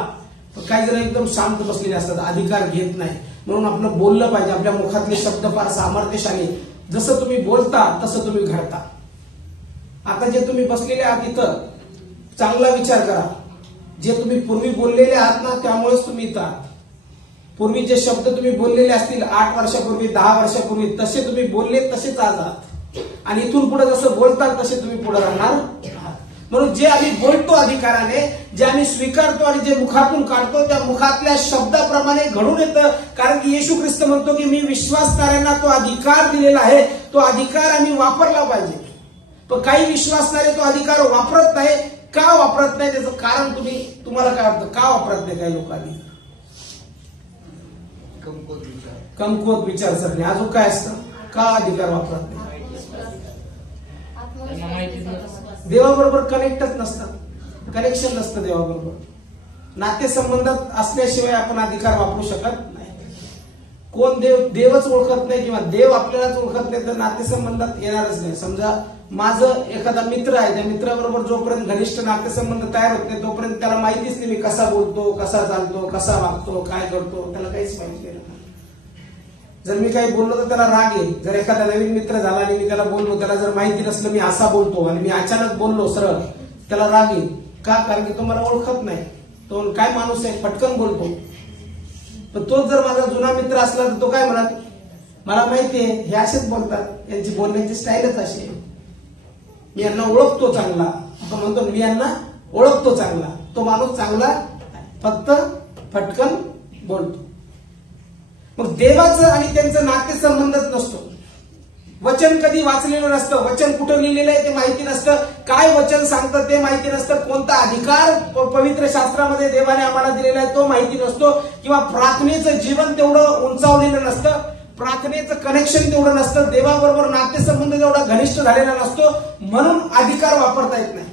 काही जण एकदम शांत बसलेले असतात, अधिकार घेत नाही. म्हणून आपलं बोललं पाहिजे, आपल्या मुखातले शब्द फार सामर्थ्यशाली, जसं तुम्ही बोलता तसं तुम्ही घडता. आता जे तुम्ही बसलेले आहात इथं, चांगला विचार करा, जे तुम्ही पूर्वी बोललेले आहात ना, त्यामुळेच तुम्ही इथं आहात. पूर्वी जे शब्द तुम्ही बोललेले असतील 8 वर्षापूर्वी, 10 वर्षापूर्वी, तसे तुम्ही बोलले तसेच आज आहात आणि इथून पुढे जसं बोलताल तसे तुम्ही पुढे राहणार आहात. म्हणून जे आम्ही बोलतो अधिकाराने, जे आम्ही स्वीकारतो आणि जे मुखातून काढतो त्या मुखातल्या शब्दाप्रमाणे घडून येतं. कारण की येशू ख्रिस्त म्हणतो की मी विश्वासणाऱ्यांना तो अधिकार दिलेला आहे, तो अधिकार आम्ही वापरला पाहिजे. पण काही विश्वासणारे तो अधिकार वापरत नाही. का वापरत नाही त्याचं कारण तुम्हाला काय वाटतं, का वापरत नाही काही लोक अधिकार? कमकुवत विचारसरणी. अजून काय असतं, का अधिकार वापरत नाही? त्यांना माहितीच नसतं. देवाबरोबर कनेक्टच नसतात, कनेक्शन नसतं देवाबरोबर. नातेसंबंधात असल्याशिवाय आपण अधिकार वापरू शकत नाही. कोण देवच ओळखत नाही किंवा देव आपल्यालाच ओळखत नाही तर नातेसंबंधात येणारच नाही. समजा माझं एखादा मित्र आहे, त्या मित्राबरोबर जोपर्यंत घनिष्ठ नातेसंबंध तयार होत नाही तोपर्यंत त्याला माहितीच नाही मी कसा बोलतो, कसा चालतो, कसा वागतो, काय करतो, त्याला काहीच माहिती नाही. जर मी काही बोललो तर त्याला राग येईल. जर एखादा नवीन मित्र झाला आणि मी त्याला बोललो, त्याला जर माहिती नसलं मी असा बोलतो आणि मी अचानक बोललो सरळ, त्याला राग येईल. का? कारण की तो मला ओळखत नाही, तो काय माणूस आहे, पटकन बोलतो. पण तोच जर माझा जुना मित्र असला तर तो काय म्हणत, मला माहितीये हे असेच बोलतात, यांची बोलण्याची स्टाईलच अशी आहे, मी यांना ओळखतो चांगला. आपण म्हणतो मी यांना ओळखतो चांगला. तो माणूस चांगला फक्त पटकन बोलतो. मग देवाचं आणि त्यांचं नातेसंबंधच नसतो. वचन कधी वाचलेलं नसतं, वचन कुठं लिहिलेलं आहे ते माहिती नसतं, काय वचन सांगतं ते माहिती नसतं, कोणता अधिकार पवित्र शास्त्रामध्ये देवाने आम्हाला दिलेला आहे तो माहिती नसतो, किंवा प्रार्थनेचं जीवन तेवढं उंचावलेलं नसतं, प्रार्थनेचं कनेक्शन तेवढं नसतं, देवाबरोबर नातेसंबंध तेवढा घनिष्ठ झालेला नसतो, म्हणून अधिकार वापरता येत नाही.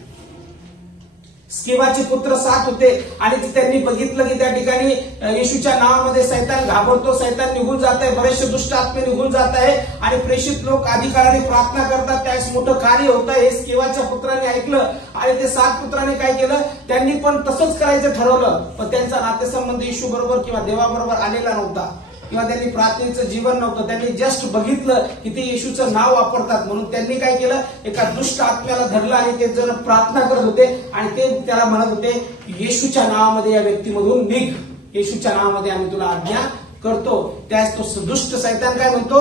स्किवाचे पुत्र 7 होते आणि त्यांनी बघितलं की त्या ठिकाणी येशूच्या नावामध्ये सैतान घाबरतो, सैतान निघून जात आहे, बरेचसे दुष्ट आत्मे निघून जात आहे आणि प्रेषित लोक अधिकाराने प्रार्थना करतात, त्यास मोठं कार्य होतं. हे स्किवाच्या पुत्राने ऐकलं आणि ते 7 पुत्राने काय केलं, त्यांनी पण तसंच करायचं ठरवलं. पण त्यांचा नातेसंबंध येशू बरोबर किंवा देवाबरोबर आलेला नव्हता, किंवा त्यांनी प्रार्थनेचं जीवन नव्हतं. त्यांनी जस्ट बघितलं की ते येशूचं नाव वापरतात म्हणून त्यांनी काय केलं, एका दुष्ट आत्म्याला धरलं आणि ते जण प्रार्थना करत होते आणि ते त्याला म्हणत होते येशूच्या नावामध्ये या व्यक्तीमधून निघ, येशूच्या नावामध्ये आम्ही तुला आज्ञा करतो. त्यास तो दुष्ट सैतान काय म्हणतो,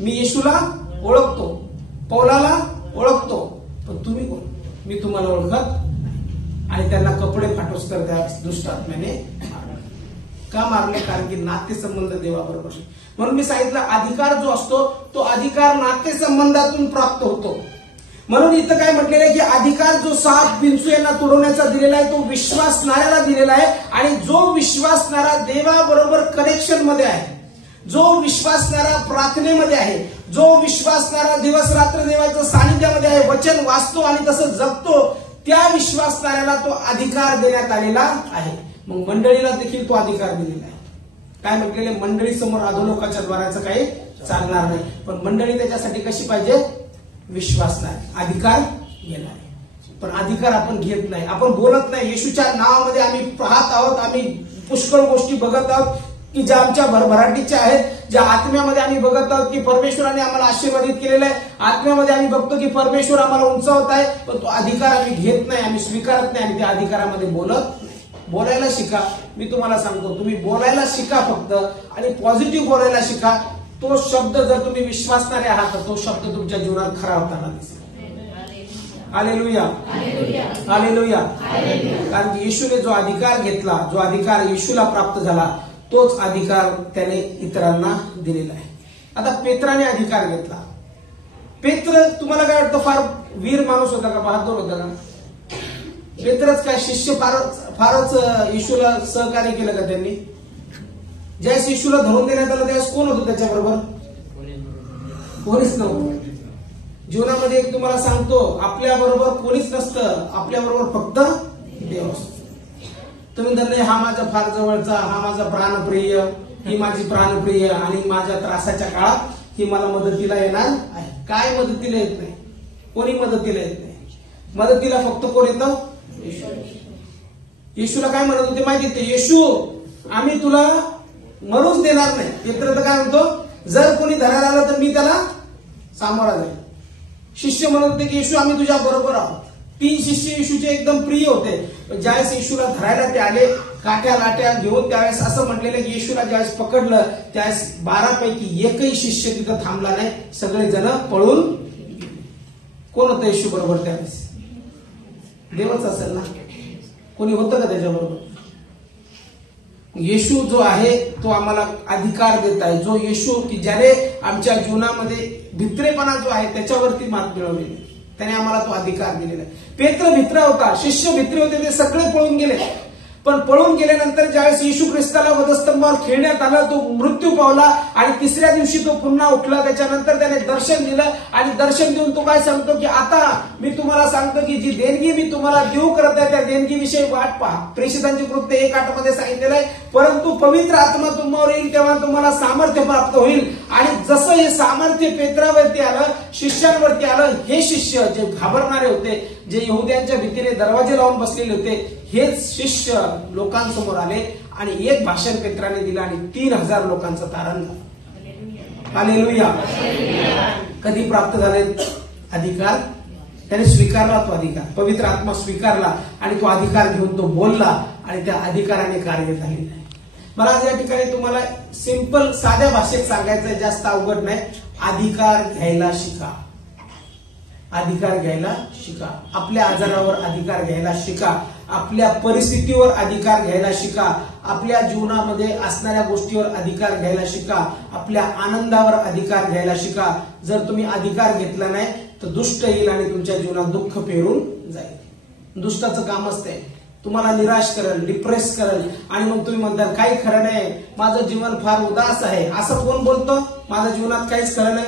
मी येशूला ओळखतो, पौलाला ओळखतो, पण तुम्ही कोण, मी तुम्हाला ओळखत. आणि त्यांना कपडे फाटोस तर त्या दुष्ट आत्म्याने का मारले, कारण की नातेसंबंध देवाबरोबर. म्हणून मी सांगितलं अधिकार जो असतो तो अधिकार नातेसंबंधातून प्राप्त होतो. म्हणून इथं काय म्हटलेलं आहे की अधिकार जो साप बिंचू यांना तुडवण्याचा दिलेला आहे तो विश्वासणाऱ्याला दिलेला आहे. आणि जो विश्वासणारा देवाबरोबर कनेक्शन मध्ये आहे, जो विश्वासणारा प्रार्थनेमध्ये आहे, जो विश्वासणारा दिवस रात्र देवाच्या सानिध्यामध्ये आहे, वचन वाचतो आणि तसं जगतो, त्या विश्वासणाऱ्याला तो अधिकार देण्यात आलेला आहे. मग मंडळीला देखील तो अधिकार दिलेला आहे. काय म्हटलेले, मंडळी समोर अधोलोकाच्या द्वाराचं काही चालणार नाही, पण मंडळी त्याच्यासाठी कशी पाहिजे, विश्वास नाही, अधिकार घेणार. पण अधिकार आपण घेत नाही, आपण बोलत नाही. येशूच्या नावामध्ये आम्ही पाहत आहोत, आम्ही पुष्कळ गोष्टी बघत आहोत की ज्या आमच्या भरभराटीच्या आहेत, ज्या आत्म्यामध्ये आम्ही बघत आहोत की परमेश्वराने आम्हाला आशीर्वादित केलेला आहे, आत्म्यामध्ये आम्ही बघतो की परमेश्वर आम्हाला उंचावत आहे, पण तो अधिकार आम्ही घेत नाही, आम्ही स्वीकारत नाही आणि त्या अधिकारामध्ये बोलत नाही. बोलायला शिका. मी तुम्हाला सांगतो, तुम्ही बोलायला शिका फक्त, आणि पॉझिटिव्ह बोलायला शिका. तो शब्द जर तुम्ही विश्वासणारे आहात तर तो शब्द तुमच्या जीवनात खरा होताना दिसेल. Hallelujah, hallelujah. कारण की येशूने जो अधिकार घेतला, जो अधिकार येशूला प्राप्त झाला, तोच अधिकार त्याने इतरांना दिलेला आहे. आता पेत्राने अधिकार घेतला. पेत्र तुम्हाला काय वाटतं, फार वीर माणूस होता का, बहादूर होता का? पेत्रच काय, शिष्य फारच येशूला सहकार्य केलं का त्यांनी? ज्यावेळेस येशूला धरून देण्यात आलं त्यावेळेस कोण होतं त्याच्याबरोबर? कोणीच नव्हतं. जीवनामध्ये एक तुम्हाला सांगतो, आपल्या बरोबर कोणीच नसतं, आपल्या बरोबर फक्त देव असतो. तुम्ही तर नाही, हा माझा फार जवळचा, हा माझा प्राणप्रिय, ही माझी प्राणप्रिय, आणि माझ्या त्रासाच्या काळात ही मला मदतीला येणार आहे. काय मदतीला येत नाही, कोणी मदतीला येत नाही. मदतीला फक्त कोण येतं? येशूला काय म्हणत होते माहिती आहे, येशू आम्ही तुला मरूच देणार नाही. पेत्र तर काय म्हणतो, जर कोणी धरायला आलं तर मी त्याला सामोरा जाईल. शिष्य म्हणत होते की येशू आम्ही तुझ्या बरोबर आहोत. 3 शिष्य येशूचे एकदम प्रिय होते. ज्यावेळेस येशूला धरायला ते आले काट्या लाट्या घेऊन, त्यावेळेस असं म्हटलेलं की येशूला ज्यावेळेस पकडलं त्यावेळेस 12 पैकी एकही शिष्य तिथं थांबला नाही, सगळे जण पळून. कोण होतं येशू बरोबर त्यावेळेस? देवच असेल ना, कोणी होतं का त्याच्याबरोबर? येशू जो आहे तो आम्हाला अधिकार देत आहे. जो येशू की ज्याने आमच्या जीवनामध्ये भित्रेपणा जो आहे त्याच्यावरती मात मिळवलेली, त्याने आम्हाला तो अधिकार दिलेला आहे. पेत्र भित्रा होता, शिष्य भित्रे होते, ते सगळे पळून गेले. पण पळून गेल्यानंतर ज्यावेळेस येशू ख्रिस्ताला वधस्तंभावर खेळण्यात आलं, तो मृत्यू पावला आणि तिसऱ्या दिवशी तो पुन्हा उठला. त्याच्यानंतर त्याने दर्शन दिलं आणि दर्शन देऊन तो काय सांगतो की आता मी तुम्हाला सांगतो की जी देणगी मी तुम्हाला देऊ करत आहे त्या देणगीविषयी वाट पहा. प्रेषितांची कृत्य 1:8 मध्ये सांगितलेलं आहे, परंतु पवित्र आत्मा तुम्हावर येईल तेव्हा तुम्हाला सामर्थ्य प्राप्त होईल. आणि जसं हे सामर्थ्य पेत्रावरती आलं, शिष्यांवरती आलं, हे शिष्य जे घाबरणारे होते, जे यहुद्यांच्या भीतीने दरवाजे लावून बसलेले होते, हेच शिष्य लोकांसमोर आले आणि एक भाषण पेत्राने दिलं आणि 3,000 लोकांचं तारण झालं. हालेलुया. कधी प्राप्त झाले अधिकार? त्याने स्वीकारला तो अधिकार, पवित्र आत्मा स्वीकारला आणि तो अधिकार घेऊन तो बोलला आणि त्या अधिकाराने कार्य झाले. मला आज या ठिकाणी तुम्हाला सिंपल साध्या भाषेत सांगायचं, जास्त अवघड नाही. अधिकार घ्यायला शिका. अधिकार घ्यायला शिका. आपल्या आजारावर अधिकार घ्यायला शिका. आपल्या परिस्थितीवर अधिकार घ्यायला शिका. आपल्या जीवनामध्ये असणाऱ्या गोष्टीवर अधिकार घ्यायला शिका. आपल्या आनंदावर अधिकार घ्यायला शिका. जर तुम्ही अधिकार घेतला नाही तर दुष्ट येईल आणि तुमच्या जीवनात दुःख पेरून जाईल. दुष्टाचं कामच ते तुम्हाला निराश करेल, डिप्रेस करेल आणि मग तुम्ही म्हणताल काही खरं नाही, माझं जीवन फार उदास आहे. असं कोण बोलतं? माझ्या जीवनात काहीच खरं नाही,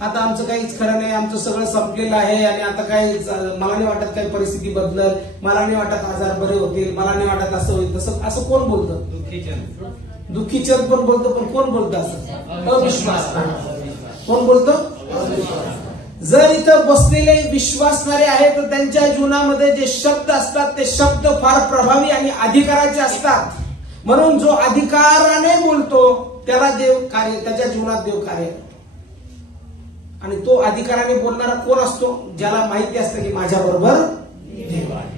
आता आमचं काहीच खरं नाही, आमचं सगळं संपलेलं आहे आणि आता काही मला नाही वाटत काही परिस्थिती बदलल, मला नाही वाटत आजार बरे होतील, मला नाही वाटत असं होईल तसं. असं कोण बोलतं? दुःखीचंद पण बोलतो. पण कोण बोलतं असं? अविश्वास. कोण बोलतं? जर इथं बसलेले विश्वासणारे आहेत तर त्यांच्या जीवनामध्ये जे शब्द असतात ते शब्द फार प्रभावी आणि अधिकाराचे असतात. म्हणून जो अधिकाराने बोलतो त्याला देव कार्य, त्याच्या जीवनात देव कार्य. आणि तो अधिकाराने बोलणारा कोण असतो? ज्याला माहिती असतं की माझ्या बरोबर देव आहे.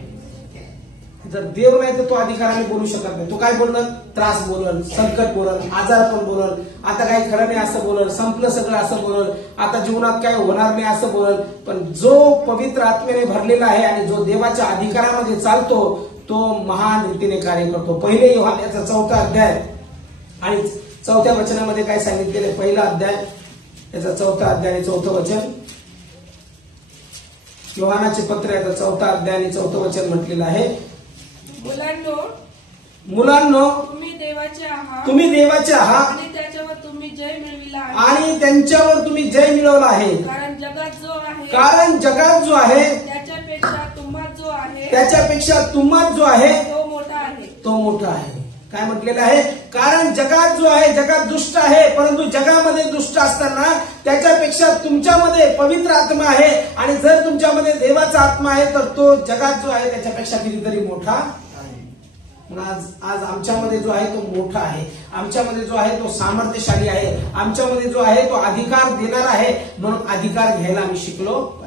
जर देव नाही तर तो अधिकाराने बोलू शकत नाही. तो काय बोलणार? त्रास बोलल, संकट बोलल, आजार पण बोलल, आता काही खरं नाही असं बोलल, संपलं सगळं असं बोलल, आता जीवनात काय होणार नाही असं बोलल. पण जो पवित्र आत्म्याने भरलेला आहे आणि जो देवाच्या अधिकारामध्ये चालतो तो महान रीतीने कार्य करतो. पहिले योहानाचा 4था अध्याय आणि 4थ्या वचनामध्ये काय सांगितलेले? पहिला अध्याय त्याचा 4था अध्याय आणि 4थं वचन. योहानाचे पत्र याचा 4था अध्याय आणि 4थं वचन म्हटलेलं आहे, मुलांनो तुम्ही देवाचे आहात आणि त्याच्यावर तुम्ही जय मिळविला आहे. आणि त्यांच्यावर तुम्ही जय मिळवला आहे. कारण जगात जो आहे त्याच्यापेक्षा तुम्हात जो आहे तो मोठा आहे. काय म्हटलेलं आहे? कारण जगात जो आहे, जगात दुष्ट आहे, परंतु जगामध्ये दुष्ट असताना त्याच्यापेक्षा तुमच्यामध्ये पवित्र आत्मा आहे. आणि जर तुमच्यामध्ये देवाचा आत्मा आहे तर तो जगात जो आहे त्याच्यापेक्षा कितीतरी मोठा आहे. आज आमच्यामध्ये जो आहे तो मोठा आहे, आमच्यामध्ये जो आहे तो सामर्थ्यशाली आहे, आमच्यामध्ये जो आहे तो अधिकार देणारा आहे. म्हणून अधिकार घ्यायला आम्ही शिकलो पाहिजे.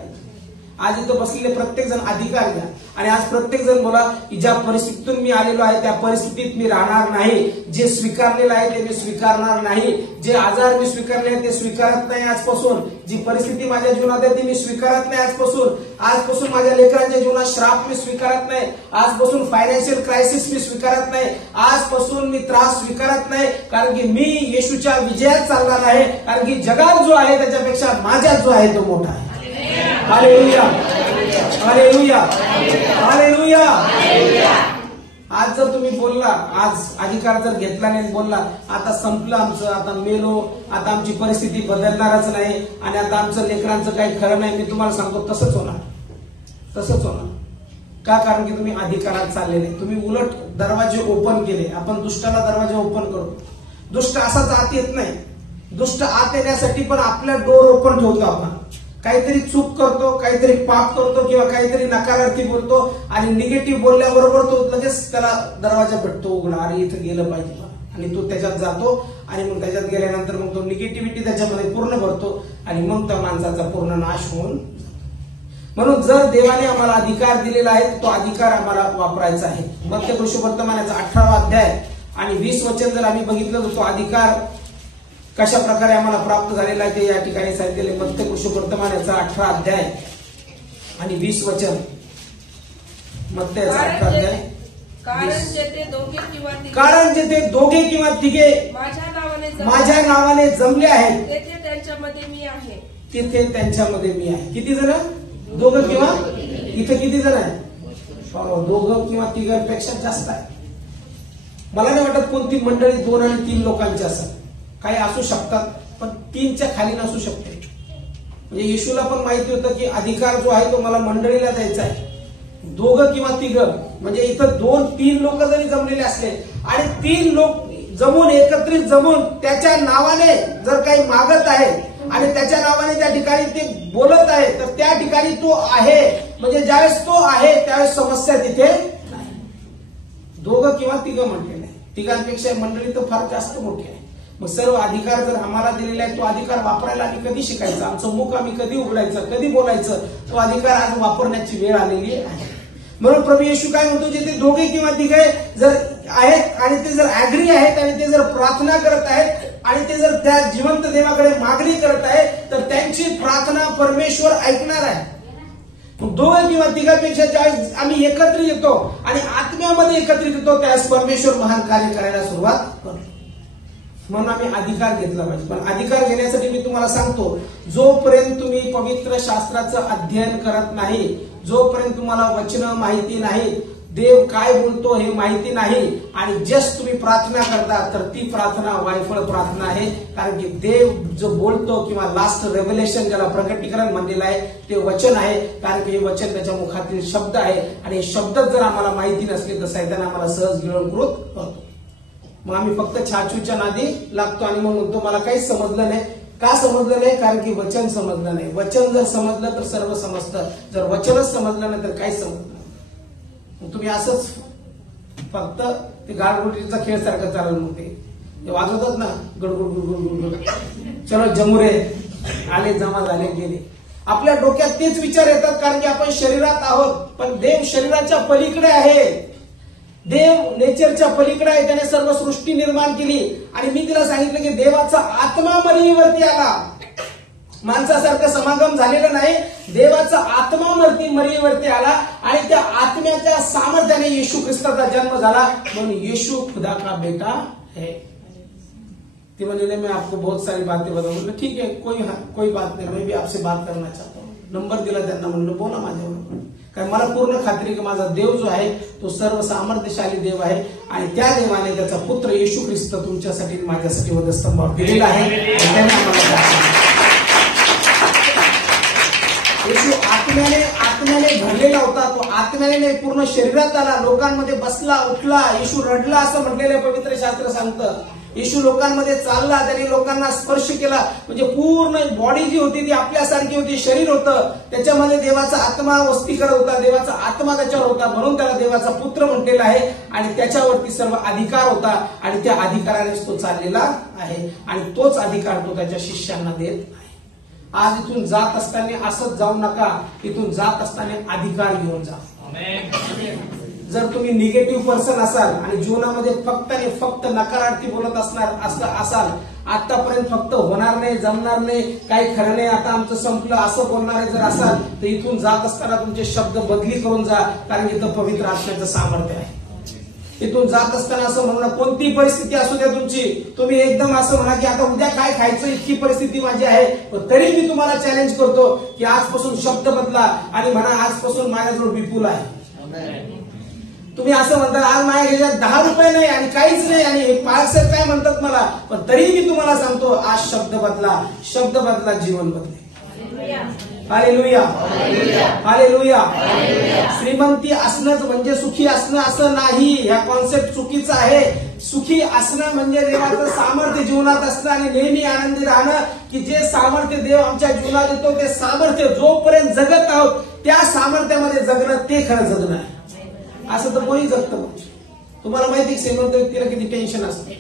आज इथं बसलेले प्रत्येक जण अधिकार घ्या आणि आज प्रत्येक जण बोला की ज्या परिस्थितीतून मी आलेलो आहे त्या परिस्थितीत मी राहणार नाही. जे स्वीकारलेलं आहे ते मी स्वीकारणार नाही. जे आजार मी स्वीकारले ते स्वीकारत नाही आजपासून. जी परिस्थिती माझ्या जीवनात आहे ती मी स्वीकारत नाही आजपासून. आजपासून माझ्या लेकरांच्या जीवनात श्राप मी स्वीकारत नाही. आजपासून फायनान्शियल क्रायसिस मी स्वीकारत नाही. आजपासून मी त्रास स्वीकारत नाही. कारण की मी येशूच्या विजयात चालणार आहे. कारण की जगात जो आहे त्याच्यापेक्षा माझ्यात जो आहे तो मोठा आहे. Hallelujah, hallelujah, hallelujah. आज जर तुम्ही बोलला, आज अधिकार जर घेतला नाही, बोलला आता संपलं आमचं, आता मेलो, आता आमची परिस्थिती बदलणारच नाही आणि आता आमचं लेकरांचं काही खरं नाही, मी तुम्हाला सांगतो तसंच होणार. तसंच होणार. का? कारण की तुम्ही अधिकारात चाललेले, तुम्ही उलट दरवाजे ओपन केले. आपण दुष्टाला दरवाजे ओपन करतो. दुष्ट असाच आत येत नाही. दुष्ट आत येण्यासाठी पण आपल्या डोर ओपन ठेवतो. आपण काहीतरी चूक करतो, काहीतरी पाप करतो किंवा काहीतरी नकारार्थी बोलतो आणि निगेटिव्ह बोलल्याबरोबर तो लगेच त्याला दरवाजा भेटतो उघडा, अरे इथं गेलं पाहिजे, आणि तो त्याच्यात जातो आणि मग त्याच्यात गेल्यानंतर मग तो निगेटिव्हिटी त्याच्यामध्ये पूर्ण भरतो आणि मग त्या माणसाचा पूर्ण नाश होऊन. म्हणून जर देवाने आम्हाला अधिकार दिलेला आहे तो अधिकार आम्हाला वापरायचा आहे. मग ते पुरुषोत्तमानाचा 18वा अध्याय आणि 20 वचन जर आम्ही बघितलं तर तो अधिकार कशा प्रकारे आम्हाला प्राप्त झालेला आहे ते या ठिकाणी सांगितलेले. मत्ते पुरुषोत्तमानाचा 18 अध्याय आणि 20 वचन. मत्ते 18 अध्याय. कारण जेथे दोघे किंवा तिघे माझ्या नावाने जमले आहेत तेथे त्यांच्यामध्ये मी आहे. तिथे त्यांच्यामध्ये मी आहे. किती जण? दोघं किंवा इथे किती जण आहे? दोघं किंवा तिघांपेक्षा जास्त आहे. मला नाही वाटत कोणती मंडळी 2 आणि 3 लोकांची असेल. काही असू शकतात पण 3च्या खाली नसू शकते. म्हणजे येशूला पण माहिती होतं की अधिकार जो आहे तो मला मंडळीला द्यायचा आहे. दोघं किंवा तिघं म्हणजे इथं 2-3 लोक जरी जमलेले असले आणि 3 लोक जमून एकत्रित जमून त्याच्या नावाने जर काही मागत आहे आणि त्याच्या नावाने त्या ठिकाणी ते बोलत आहे तर त्या ठिकाणी तो आहे. म्हणजे ज्यावेळेस तो आहे त्यावेळेस समस्या तिथे नाही. दोघं किंवा तिघं म्हटलेलं आहे. तिघांपेक्षा मंडळी तर फार जास्त मोठी आहे. मग सर्व अधिकार जर आम्हाला दिलेला आहे तो अधिकार वापरायला आम्ही कधी शिकायचं, आमचं मुख आम्ही कधी उघडायचं, कधी बोलायचं, तो अधिकार आज वापरण्याची वेळ आलेली आहे. म्हणून प्रभू येशू काय म्हणतो, जे ते दोघे किंवा तिघे जर आहेत आणि ते जर ऍग्री आहेत आणि ते जर प्रार्थना करत आहेत आणि ते जर त्या जिवंत देवाकडे मागणी करत आहेत तर त्यांची प्रार्थना परमेश्वर ऐकणार आहे. दोघं किंवा तिघांपेक्षा ज्यावेळेस आम्ही एकत्रित येतो आणि आत्म्यामध्ये एकत्रित येतो त्यावेळेस परमेश्वर महान कार्य करायला सुरुवात करतो. म्हणून आम्ही अधिकार घेतला पाहिजे. पण अधिकार घेण्यासाठी मी तुम्हाला सांगतो, जोपर्यंत तुम्ही पवित्र शास्त्राचं अध्ययन करत नाही, जोपर्यंत तुम्हाला वचन माहिती नाही, देव काय बोलतो हे माहिती नाही आणि जस्ट तुम्ही प्रार्थना करता तर ती प्रार्थना वायफळ प्रार्थना आहे. कारण की देव जो बोलतो किंवा लास्ट रेव्हलेशन ज्याला प्रकटीकरण म्हणलेलं आहे ते वचन आहे. कारण की हे वचन त्याच्या मुखातील शब्द आहे आणि हे शब्द जर आम्हाला माहिती नसले तर सैतान आम्हाला सहज गिळंकृत करतो. मग आम्ही फक्त छाछूच्या नादी लागतो आणि मग म्हणतो मला काहीच समजलं नाही. का समजलं नाही? कारण की वचन समजलं नाही. वचन जर समजलं तर सर्व समजतं. जर वचनच समजलं नाही तर काहीच समजलं नाही. तुम्ही असंच फक्त ते गाडगुडीचा खेळ सारखं चाललं. मग ते वाजवतात ना गडगुड गुडगुड गुडगुड, चलो जमुरे आले, जमा झाले, गेले. आपल्या डोक्यात तेच विचार येतात कारण की आपण शरीरात आहोत. पण देव शरीराच्या पलीकडे आहे. देव नेचरच्या पलीकडे आहे. त्याने सर्व सृष्टी निर्माण केली आणि मी तिला सांगितलं की देवाचा आत्मा मरीवरती आला. माणसासारखं समागम झालेलं नाही. देवाचा आत्मा मरीवरती आला आणि त्या आत्म्याच्या सामर्थ्याने येशू ख्रिस्ताचा जन्म झाला. म्हणून येशू खुदा का बेटा है. ती म्हणले मैं आपको बहुत सारी बातें बताऊं. म्हणलं ठीक आहे, कोई बात नाही, मैं भी आपसे बात करना चाहता हूं. नंबर दिला त्यांना, म्हणलं बोला माझ्यावर. कारण मला पूर्ण खात्री की माझा देव जो आहे तो सर्व सामर्थ्यशाली देव आहे आणि त्या देवाने त्याचा पुत्र येशू ख्रिस्त तुमच्यासाठी माझ्यासाठी वधस्तंभावर दिलेला आहे. येशू आत्म्याने भरलेला होता. तो आत्म्याने नाही, पूर्ण शरीरात आला, लोकांमध्ये बसला, उठला. येशू रडला असं म्हटलेलं पवित्र शास्त्र सांगतं. येशू लोकांमध्ये चालला, त्याने लोकांना स्पर्श केला. म्हणजे पूर्ण बॉडी जी होती ती आपल्यासारखी होती, शरीर होतं, त्याच्यामध्ये देवाचा आत्मा वस्ती करत होता, देवाचा आत्मा त्याच्यावर होता. म्हणून त्याला देवाचा पुत्र म्हटलेला आहे आणि त्याच्यावरती सर्व अधिकार होता आणि त्या अधिकारानेच तो चाललेला आहे आणि तोच अधिकार तो त्याच्या शिष्यांना देत आहे. आज इथून जात असताना असंच जाऊ नका. इथून जात असताना अधिकार घेऊन जा. जर तुम्ही निगेटिव्ह पर्सन असाल आणि जीवनामध्ये फक्त आणि फक्त नकारार्थी बोलत असाल, आतापर्यंत फक्त होणार नाही, जमणार नाही, काही खरं नाही, आता आमचं संपलं असं बोलणारे जर असाल तर इथून जात असताना तुमचे शब्द बदली करून जा. कारण इथं पवित्र आत्म्याचं सामर्थ्य आहे. इथून जात असताना असं म्हणू, कोणती परिस्थिती असू द्या तुमची, तुम्ही एकदम असं म्हणा की आता उद्या काय खायचं इतकी परिस्थिती माझी आहे. पण तरी मी तुम्हाला चॅलेंज करतो की आजपासून शब्द बदला आणि म्हणा आजपासून माझ्याजवळ विपुल आहे. तुम्ही असं म्हणता आज माझ्या घरात 10 रुपये नाही आणि काहीच नाही आणि हे पार्सल काय म्हणतात मला, पण तरी मी तुम्हाला सांगतो आज शब्द बदला, शब्द बदला, जीवन बदले. Hallelujah, hallelujah. श्रीमंती असणंच म्हणजे सुखी असणं असं नाही. ह्या कॉन्सेप्ट चुकीचा आहे. सुखी असणं म्हणजे देवाचं सामर्थ्य जीवनात असणं आणि नेहमी आनंदी राहणं. की जे सामर्थ्य देव आमच्या जीवनात देतो ते सामर्थ्य जोपर्यंत जगत आहोत त्या सामर्थ्यामध्ये जगणं ते खरं जगणं आहे. असं तर कोणी जगतं. तुम्हाला माहिती श्रीमंत व्यक्तीला किती टेन्शन असतं.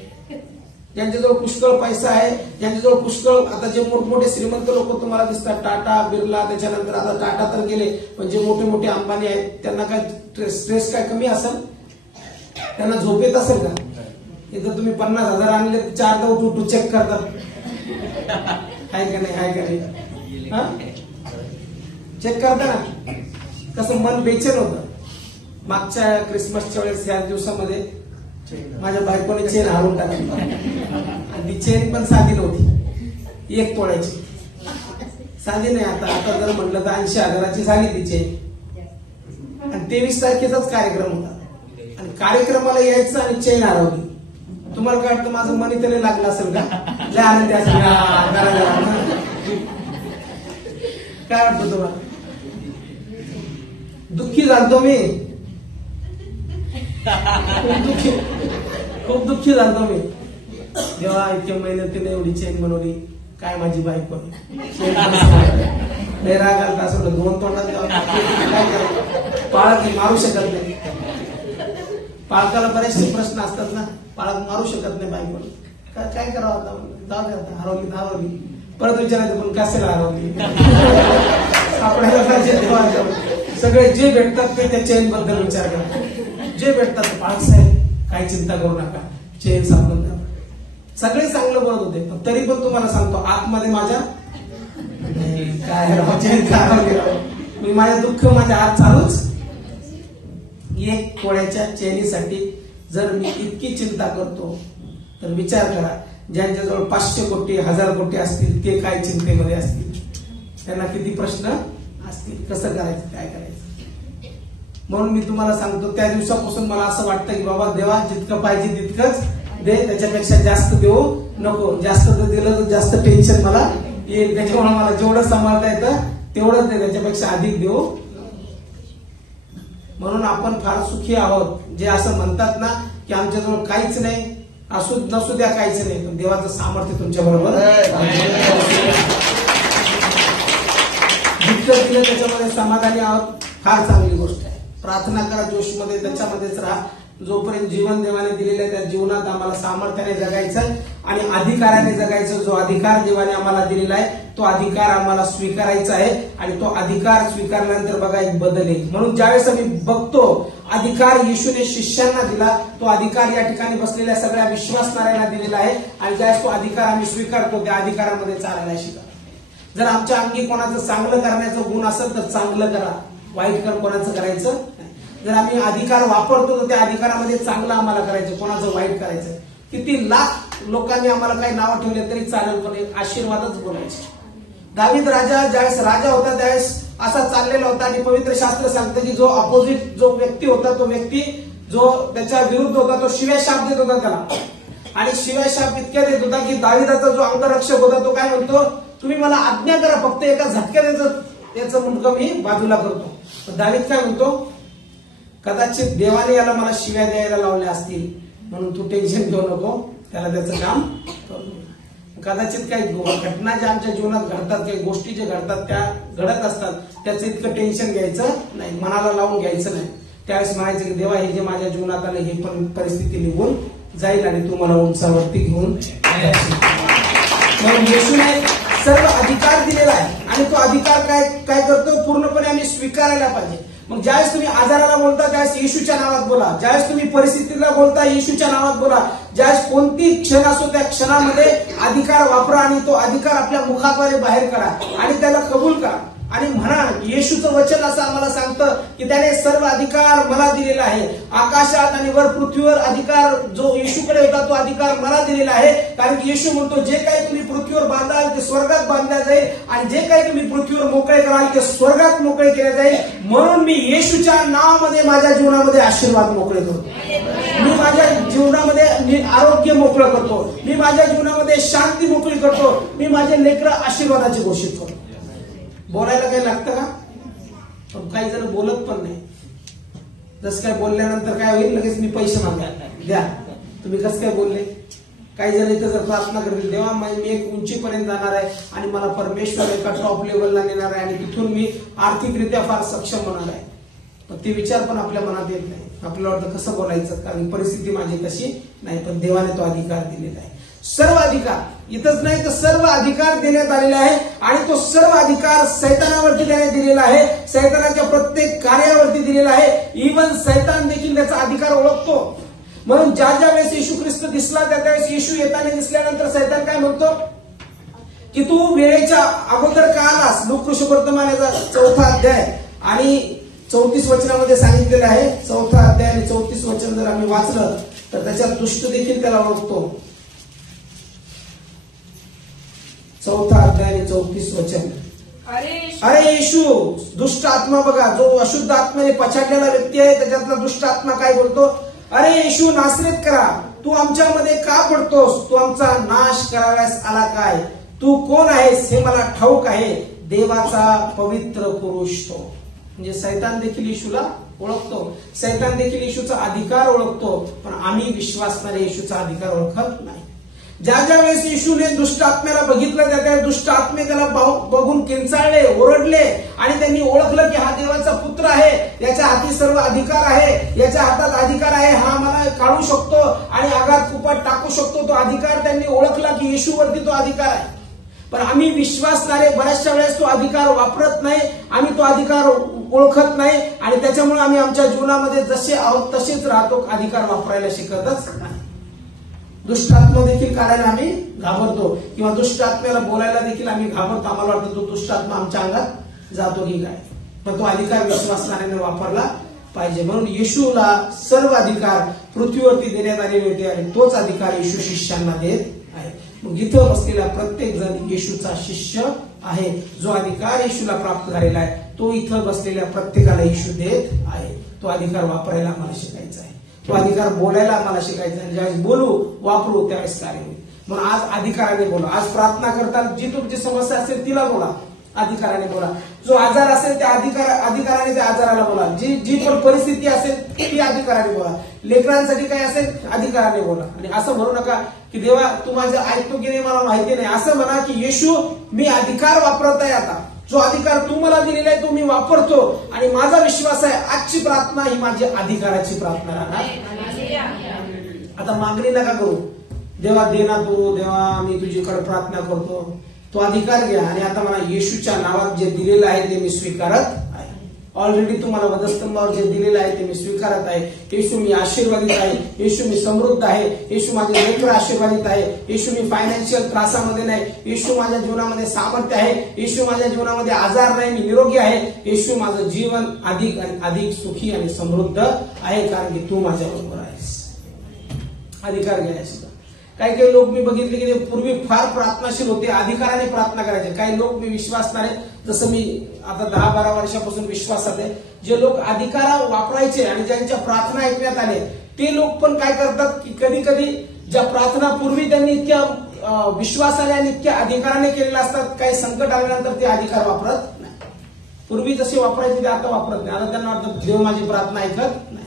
ज्यांच्याजवळ पुष्कळ पैसा आहे, ज्यांच्याजवळ पुष्कळ, आता जे मोठमोठे श्रीमंत लोक तुम्हाला दिसतात, टाटा, बिर्ला, त्याच्यानंतर आता टाटा तर गेले, पण जे मोठे मोठे अंबानी आहेत त्यांना काय स्ट्रेस काय कमी असेल? त्यांना झोप येत असेल का? इथं तुम्ही 50,000 आणले 4दा उठू चेक करतात, आहे का नाही, आहे का नाही, चेक करता ना. कसं मन बेचैन होतं. मागच्या क्रिसमसच्या वेळेस या दिवसामध्ये माझ्या बायकोने चेन हारून टाकली आणि ती चेन पण साधी नव्हती, 1 तोळ्याची. साधी नाही. आता जर म्हटलं तर 80,000ची झाली ती चेन. आणि 23 तारखेचाच कार्यक्रम होता आणि कार्यक्रमाला यायचं आणि चेन हरवली. तुम्हाला काय वाटतं माझं मन इथे लागलं असेल का? लय आनंदी असेल काय वाटतं तुम्हाला? दुःखी झालतो मी, खूप दुःखी झालतो मी. जेव्हा इतक्या मेहनतीने एवढी चेन बनवली, काय माझी बायको लय राग आलता. असं 2 तोंडात पाळत मारू शकत नाही. पाळकाला बरेचसे प्रश्न असतात ना, पाळक मारू शकत नाही बायकोला. काय करावं आता? जाऊ दे आता, हरवली. परत विचारायचं पण कशाला हरवली? आपल्याला पाहिजे देवाच्या सगळे जे भेटतात ते त्या चेन बद्दल विचार करा. जे भेटतात पाळक साहेब काही चिंता करू नका, चेन सापडून द्या. सगळे चांगलं बोलत होते, पण तरी पण तुम्हाला सांगतो आतमध्ये माझ्या काय चेन मी माझ्या दुःख माझ्या हात चालूच. एक कोळ्याच्या चेनीसाठी जर मी इतकी चिंता करतो तर विचार करा, ज्यांच्याजवळ 500 कोटी 1000 कोटी असतील ते काय चिंतेमध्ये असतील, त्यांना किती प्रश्न असतील, कसं करायचं, काय करायचं. म्हणून मी तुम्हाला सांगतो, त्या दिवसापासून मला असं वाटतं की बाबा देवा जितकं पाहिजे तितकंच दे, त्याच्यापेक्षा जास्त देऊ नको. जास्त दिलं तर जास्त टेन्शन मला येईल. त्याच्यामुळे मला जेवढं सांभाळता येतं तेवढंच दे, त्याच्यापेक्षा अधिक देऊ. म्हणून आपण फार सुखी आहोत. जे असं म्हणतात ना की आमच्याजवळ काहीच नाही, असू नसू द्या काहीच नाही, पण देवाचं सामर्थ्य तुमच्या बरोबर जितकं दिलं त्याच्यामध्ये समाधानी आहोत. फार चांगली गोष्ट आहे. प्रार्थना करा जोशमध्ये, त्याच्यामध्येच राहा. जोपर्यंत जीवन देवाने दिलेलं आहे त्या जीवनात आम्हाला सामर्थ्याने जगायचं आणि अधिकाराने जगायचं. जो अधिकार देवाने आम्हाला दिलेला आहे तो अधिकार आम्हाला स्वीकारायचा आहे आणि तो अधिकार स्वीकारल्यानंतर बघा एक बदल येईल. म्हणून ज्यावेळेस आम्ही बघतो अधिकार येशूने शिष्यांना दिला, तो अधिकार या ठिकाणी बसलेल्या सगळ्या विश्वासणाऱ्यांना दिलेला आहे आणि ज्यावेळेस तो अधिकार आम्ही स्वीकारतो त्या अधिकारामध्ये चालायला शिका. जर आमच्या अंगी कोणाचं चांगलं करण्याचं गुण असेल तर चांगलं करा, वाईट कोणाचं करायचं नाही. जर आम्ही अधिकार वापरतो तर त्या अधिकारामध्ये चांगलं आम्हाला करायचं, कोणाचं वाईट करायचं. किती लाख लोकांनी आम्हाला काही नावं ठेवले तरी चालेल, पण एक आशीर्वादच बोलायचे. दावीद राजा ज्यावेळेस राजा होता त्यावेळेस असा चाललेला होता आणि पवित्र शास्त्र सांगतं की जो अपोजिट जो व्यक्ती होता, तो व्यक्ती जो त्याच्या विरुद्ध होता तो शिव्या शाप देत होता त्याला. आणि शिव्या शाप इतक्या देत होता की दाविदाचा जो अंगरक्षक होता तो काय म्हणतो, तुम्ही मला आज्ञा करा, फक्त एका झटक्यात याचं मुंडकं मी बाजूला करतो. दावीद काय म्हणतो, कदाचित देवाने याला मला शिव्या द्यायला लावल्या असतील म्हणून तू टेन्शन घेऊ नको, त्याला त्याचं काम करू. कदाचित काही घटना ज्या आमच्या जीवनात घडतात, काही गोष्टी जे घडतात त्या घडत असतात, त्याचं इतकं टेन्शन घ्यायचं नाही, मनाला लावून घ्यायचं नाही. त्यावेळेस म्हणायचं की देवा हे जे माझ्या जीवनात आले हे पण परिस्थिती निघून जाईल आणि तू मला उंचावरती घेऊन. म्हणून येशूने सर्व अधिकार दिलेला आहे आणि तो अधिकार काय करतो, पूर्णपणे आम्ही स्वीकारायला पाहिजे. मग ज्यावेळेस तुम्ही आजाराला बोलता त्यावेळेस येशूच्या नावात बोला, ज्यावेळेस तुम्ही परिस्थितीला बोलता येशूच्या नावात बोला. ज्यावेळेस कोणती क्षण असो त्या क्षणामध्ये अधिकार वापरा आणि तो अधिकार आपल्या मुखाद्वारे बाहेर करा आणि त्याला कबूल करा आणि म्हणा. येशूचं वचन असं आम्हाला सांगतं की त्याने सर्व अधिकार मला दिलेला आहे, आकाशात आणि वर पृथ्वीवर अधिकार जो येशूकडे होता तो अधिकार मला दिलेला आहे. कारण की येशू म्हणतो जे काही तुम्ही पृथ्वीवर बांधाल ते स्वर्गात बांधल्या जाईल आणि जे काही तुम्ही पृथ्वीवर मोकळे कराल ते स्वर्गात मोकळे केले जाईल. म्हणून मी येशूच्या नावामध्ये माझ्या जीवनामध्ये आशीर्वाद मोकळे करतो, मी माझ्या जीवनामध्ये आरोग्य मोकळं करतो, मी माझ्या जीवनामध्ये शांती मोकळी करतो, मी माझे लेकरं आशीर्वादाचे घोषित करतो. बोलायला काही लागतं का? पण काही जण बोलत पण नाही. जसं काय बोलल्यानंतर काय होईल, लगेच मी पैसे मागणार द्या, तुम्ही कसं काय बोलले. काही जण इथं जर प्रार्थना करतील, देवा मी एक उंचीपर्यंत जाणार आहे आणि मला परमेश्वर एका टॉप लेवलला नेणार आहे आणि तिथून मी आर्थिकरित्या फार सक्षम होणार आहे, पण ते विचार पण आपल्या मनात येत नाही. आपल्याला वाटतं कसं बोलायचं, कारण परिस्थिती माझी तशी नाही. पण देवाने तो अधिकार दिलेला आहे. सर्व अधिकार इथंच नाही तर सर्व अधिकार देण्यात आलेला आहे आणि तो सर्व अधिकार सैतानावरती त्याने दिलेला आहे, सैतानाच्या प्रत्येक कार्यावरती दिलेला आहे. इव्हन सैतान देखील त्याचा अधिकार ओळखतो. म्हणून ज्या ज्या वेळेस येशू ख्रिस्त दिसला त्यावेळेस येशू येताना दिसल्यानंतर सैतान काय म्हणतो की तू वेळेच्या अगोदर का आलास. लोककृषवर्तमानाचा 4था अध्याय आणि 34 वचनामध्ये सांगितलेलं आहे. 4था अध्याय आणि 34 वचन जर आम्ही वाचलं तर त्याच्यात दुष्ट देखील त्याला ओळखतो. 4था अध्याय आणि 34 वचन. अरे येशू, दुष्ट आत्मा बघा, जो अशुद्ध आत्म्याने पछाडलेला व्यक्ती आहे त्याच्यातला दुष्ट आत्मा काय बोलतो? अरे येशू नासरेत करा, तू आमच्यामध्ये का पडतोस? तू आमचा नाश कराव्यास आला काय? तू कोण आहेस हे मला ठाऊक आहे, देवाचा पवित्र पुरुष तो. म्हणजे सैतान देखील येशूला ओळखतो, सैतान देखील येशूचा अधिकार ओळखतो, पण आम्ही विश्वासणारे येशूचा अधिकार ओळखत नाही. ज्या ज्या वेळेस येशूने दुष्ट आत्म्याला बघितलं त्या दुष्ट आत्मे त्याला बघून किंचाळले, ओरडले आणि त्यांनी ओळखलं की हा देवाचा पुत्र आहे, याच्या हाती सर्व अधिकार आहे, याच्या हातात अधिकार आहे, हा आम्हाला काढू शकतो आणि आघात कुपात टाकू शकतो. तो अधिकार त्यांनी ओळखला की येशूवरती तो अधिकार आहे. पण आम्ही विश्वासणारे बऱ्याचशा वेळेस तो अधिकार वापरत नाही, आम्ही तो अधिकार ओळखत नाही आणि त्याच्यामुळे आम्ही आमच्या जीवनामध्ये जसे आहोत तसेच राहतो, अधिकार वापरायला शिकतच नाही. दुष्ट आत्मा देखील काढायला आम्ही घाबरतो किंवा दुष्ट आत्म्याला बोलायला देखील आम्ही घाबरतो. आम्हाला वाटतं तो दुष्ट आत्मा आमच्या अंगात जातो की काय, पण तो अधिकार विश्वासणाऱ्याने वापरला पाहिजे. म्हणून येशूला सर्व अधिकार पृथ्वीवरती देण्यात आलेले होते आणि तोच अधिकार येशू शिष्यांना देत आहे. मग इथं बसलेला प्रत्येक जण येशूचा शिष्य आहे. जो अधिकार येशूला प्राप्त झालेला आहे तो इथं बसलेल्या प्रत्येकाला येशू देत आहे. तो अधिकार वापरायला आम्हाला शिकायचा आहे, तो अधिकार बोलायला आम्हाला शिकायचा आहे. ज्यावेळेस बोलू वापरू त्यावेळेस कार्य होईल. म्हणून आज अधिकाराने बोला. आज प्रार्थना करताना जी तुमची समस्या असेल तिला बोला, अधिकाराने बोला. जो आजार असेल त्या अधिकाराने त्या आजाराला बोला. जी पण परिस्थिती असेल ती अधिकाराने बोला. लेकरांसाठी काय असेल अधिकाराने बोला. आणि असं म्हणू नका की देवा तू माझं ऐकतो की नाही मला माहिती नाही. असं म्हणा की येशू मी अधिकार वापरत आहे, आता जो अधिकार तू मला दिलेला आहे तो मी वापरतो आणि माझा विश्वास आहे आजची प्रार्थना ही माझी अधिकाराची प्रार्थना राहणार. आता मागणी नका करू, देवा दे ना तू, देवा मी तुझ्याकडे प्रार्थना करतो. तो अधिकार घ्या आणि आता मला येशूच्या नावात जे दिलेलं आहे ते मी स्वीकारत आहे. ऑलरेडी तुम्हाला वधस्तंभावर जे दिलेलं आहे ते मी स्वीकारत आहे. येशू मी आशीर्वादित आहे, येशू मी समृद्ध आहे, येशू माझे लेकर आशीर्वादित आहे, येशू मी फायनान्शियल त्रासामध्ये नाही, येशू माझ्या जीवनामध्ये सामर्थ्य आहे, येशू माझ्या जीवनामध्ये आजार नाही, मी निरोगी आहे, येशू माझं जीवन अधिक आणि अधिक सुखी आणि समृद्ध आहे कारण की तू माझ्या बरोबर आहेस. अधिकार घ्यायचा. काही काही लोक मी बघितले की ते पूर्वी फार प्रार्थनाशील होते, अधिकाराने प्रार्थना करायचे. काही लोक मी विश्वासणारे, जसं मी आता 10-12 वर्षापासून विश्वासात आहे, जे लोक अधिकार वापरायचे आणि ज्यांच्या प्रार्थना ऐकण्यात आले ते लोक पण काय करतात की कधी कधी ज्या प्रार्थना पूर्वी त्यांनी इतक्या विश्वासाने आणि इतक्या अधिकाराने केलेल्या असतात, काही संकट आल्यानंतर ते अधिकार वापरत नाही. पूर्वी जसे वापरायचे ते आता वापरत नाही. आता त्यांना वाटतं देव माझी प्रार्थना ऐकत नाही,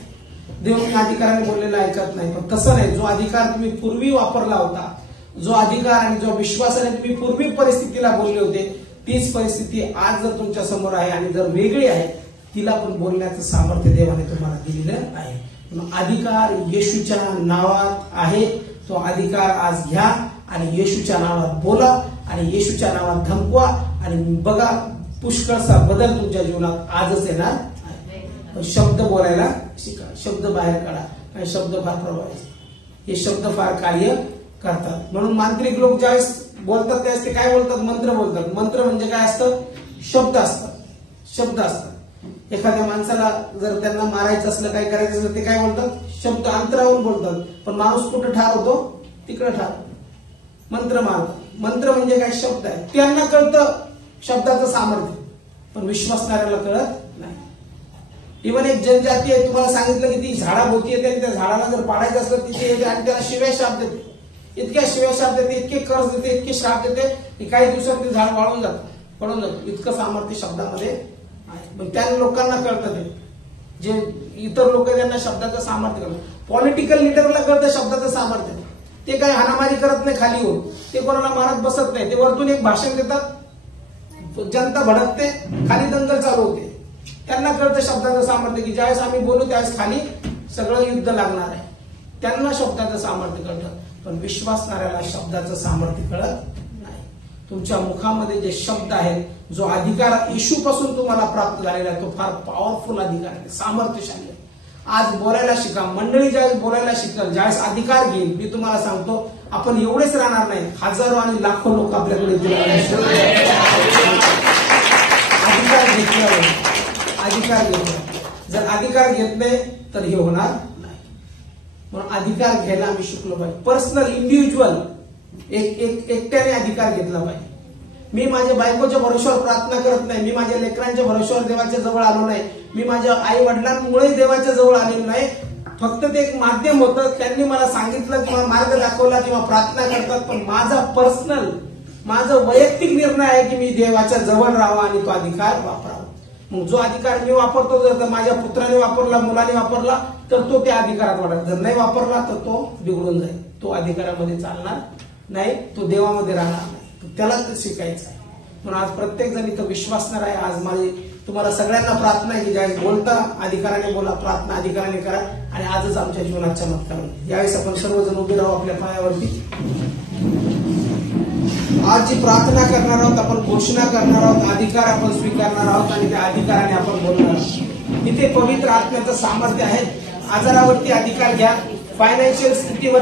देव मी अधिकाराने बोललेला ऐकत नाही. पण तसं नाही. जो अधिकार तुम्ही पूर्वी वापरला होता, जो अधिकार आणि जो विश्वासाने तुम्ही पूर्वी परिस्थितीला बोलले होते, तीच परिस्थिती आज जर तुमच्या समोर आहे आणि जर वेगळी आहे तिला पण बोलण्याचं सामर्थ्य देवाने तुम्हाला दिलेलं आहे. अधिकार येशूच्या नावात आहे. तो अधिकार आज घ्या आणि येशूच्या नावात बोला आणि येशूच्या नावात धमकवा आणि बघा पुष्कळसा बदल तुमच्या जीवनात आजच येणार आहे. शब्द बोलायला शिका, शब्द बाहेर काढा. काही शब्द फार प्रभावी, हे शब्द फार कार्य करतात. म्हणून मांत्रिक लोक ज्यावेळेस बोलतात त्यावेळेस ते काय बोलतात? मंत्र बोलतात. मंत्र म्हणजे काय असतं? शब्द असतात, शब्द असतात. एखाद्या माणसाला जर त्यांना मारायचं असलं, काय करायचं असलं, ते काय बोलतात? शब्द अंतरावरून बोलतात. पण माणूस कुठं ठार होतो? तिकडे ठार. मंत्र मारतात. मंत्र म्हणजे काय? शब्द आहे. त्यांना कळतं शब्दाचं सामर्थ्य, पण विश्वासणाऱ्याला कळत नाही. इव्हन एक जनजाती आहे, तुम्हाला सांगितलं की ती झाडाभोवती येते आणि त्या झाडाला जर पाडायचं असलं तिथे येते आणि त्याला शिव्या शाप देते. इतक्या शिव्या शाप देते, इतके कर्ज देते, इतके श्राप देते की काही दिवसात ते झाड वाळून जातं, पडून जातं. इतकं सामर्थ्य शब्दामध्ये आहे. पण त्या लोकांना कळतं ते, जे इतर लोक त्यांना शब्दाचं सामर्थ्य कळतं. पॉलिटिकल लिडरला कळतं शब्दाचं सामर्थ्य. ते काय हाणामारी करत नाही खाली होऊन, ते कोणाला मारत बसत नाही. ते वरतून एक भाषण देतात, जनता भडकते, खाली दंगल चालू होते. त्यांना कळतं शब्दाचं सामर्थ्य की ज्यावेळेस आम्ही बोलू त्यावेळेस खाली सगळं युद्ध लागणार आहे. त्यांना शब्दाचं सामर्थ्य कळतं. पण विश्वासणाऱ्याला शब्दाचं सामर्थ्य कळत नाही. तुमच्या मुखामध्ये जे शब्द आहेत, जो अधिकार येशूपासून तुम्हाला प्राप्त झालेला आहे, तो फार पॉवरफुल अधिकार आहे, सामर्थ्यशाली आहे. आज बोलायला शिका. मंडळी ज्यावेळेस बोलायला शिकल, ज्यावेळेस अधिकार घेईल, मी तुम्हाला सांगतो आपण एवढेच राहणार नाही, हजारो आणि लाखो लोक आपल्याकडे अधिकार घेतल्यावर. अधिकार घेतला, जर अधिकार घेत नाही तर हे होणार नाही. म्हणून अधिकार घ्यायला आम्ही शिकलो पाहिजे. पर्सनल, इंडिव्हिज्युअल, एकट्याने अधिकार घेतला पाहिजे. मी माझ्या बायकोच्या भरोश्यावर प्रार्थना करत नाही, मी माझ्या लेकरांच्या भरोश्यावर देवाच्या जवळ आलो नाही, मी माझ्या आई वडिलांमुळे देवाच्या जवळ आलेलो नाही. फक्त ते एक माध्यम होतं, त्यांनी मला सांगितलं किंवा मार्ग दाखवला किंवा प्रार्थना करतात, पण माझा वैयक्तिक निर्णय आहे की मी देवाच्या जवळ राहावा आणि तो अधिकार वापरावा. मग जो अधिकार मी वापरतो, जर माझ्या पुत्राने वापरला, मुलाने वापरला, तर तो त्या अधिकारात वाढेल. जर नाही वापरला तर तो बिघडून जाईल, तो अधिकारामध्ये चालणार नाही, तो देवामध्ये राहणार नाही. त्याला शिकायचं आहे. म्हणून आज प्रत्येक जण इथं विश्वासणार आहे. आज माझी तुम्हाला सगळ्यांना प्रार्थना आहे की ज्यावेळेस बोलता अधिकाराने बोला, प्रार्थना अधिकाराने करा आणि आजच आमच्या जीवनात चमत्कार होईल. यावेळेस आपण सर्वजण उभे राहू आपल्या पायावरती. आज जी प्रार्थना करणार आहोत, आपण घोषणा करणार आहोत, अधिकार आपण स्वीकारणार आहोत आणि त्या अधिकाराने आपण बोलणार आहोत. इथे पवित्र आत्म्याचं सामर्थ्य आहे. आजारावरती अधिकार घ्या, फायनान्शियल स्थितीवर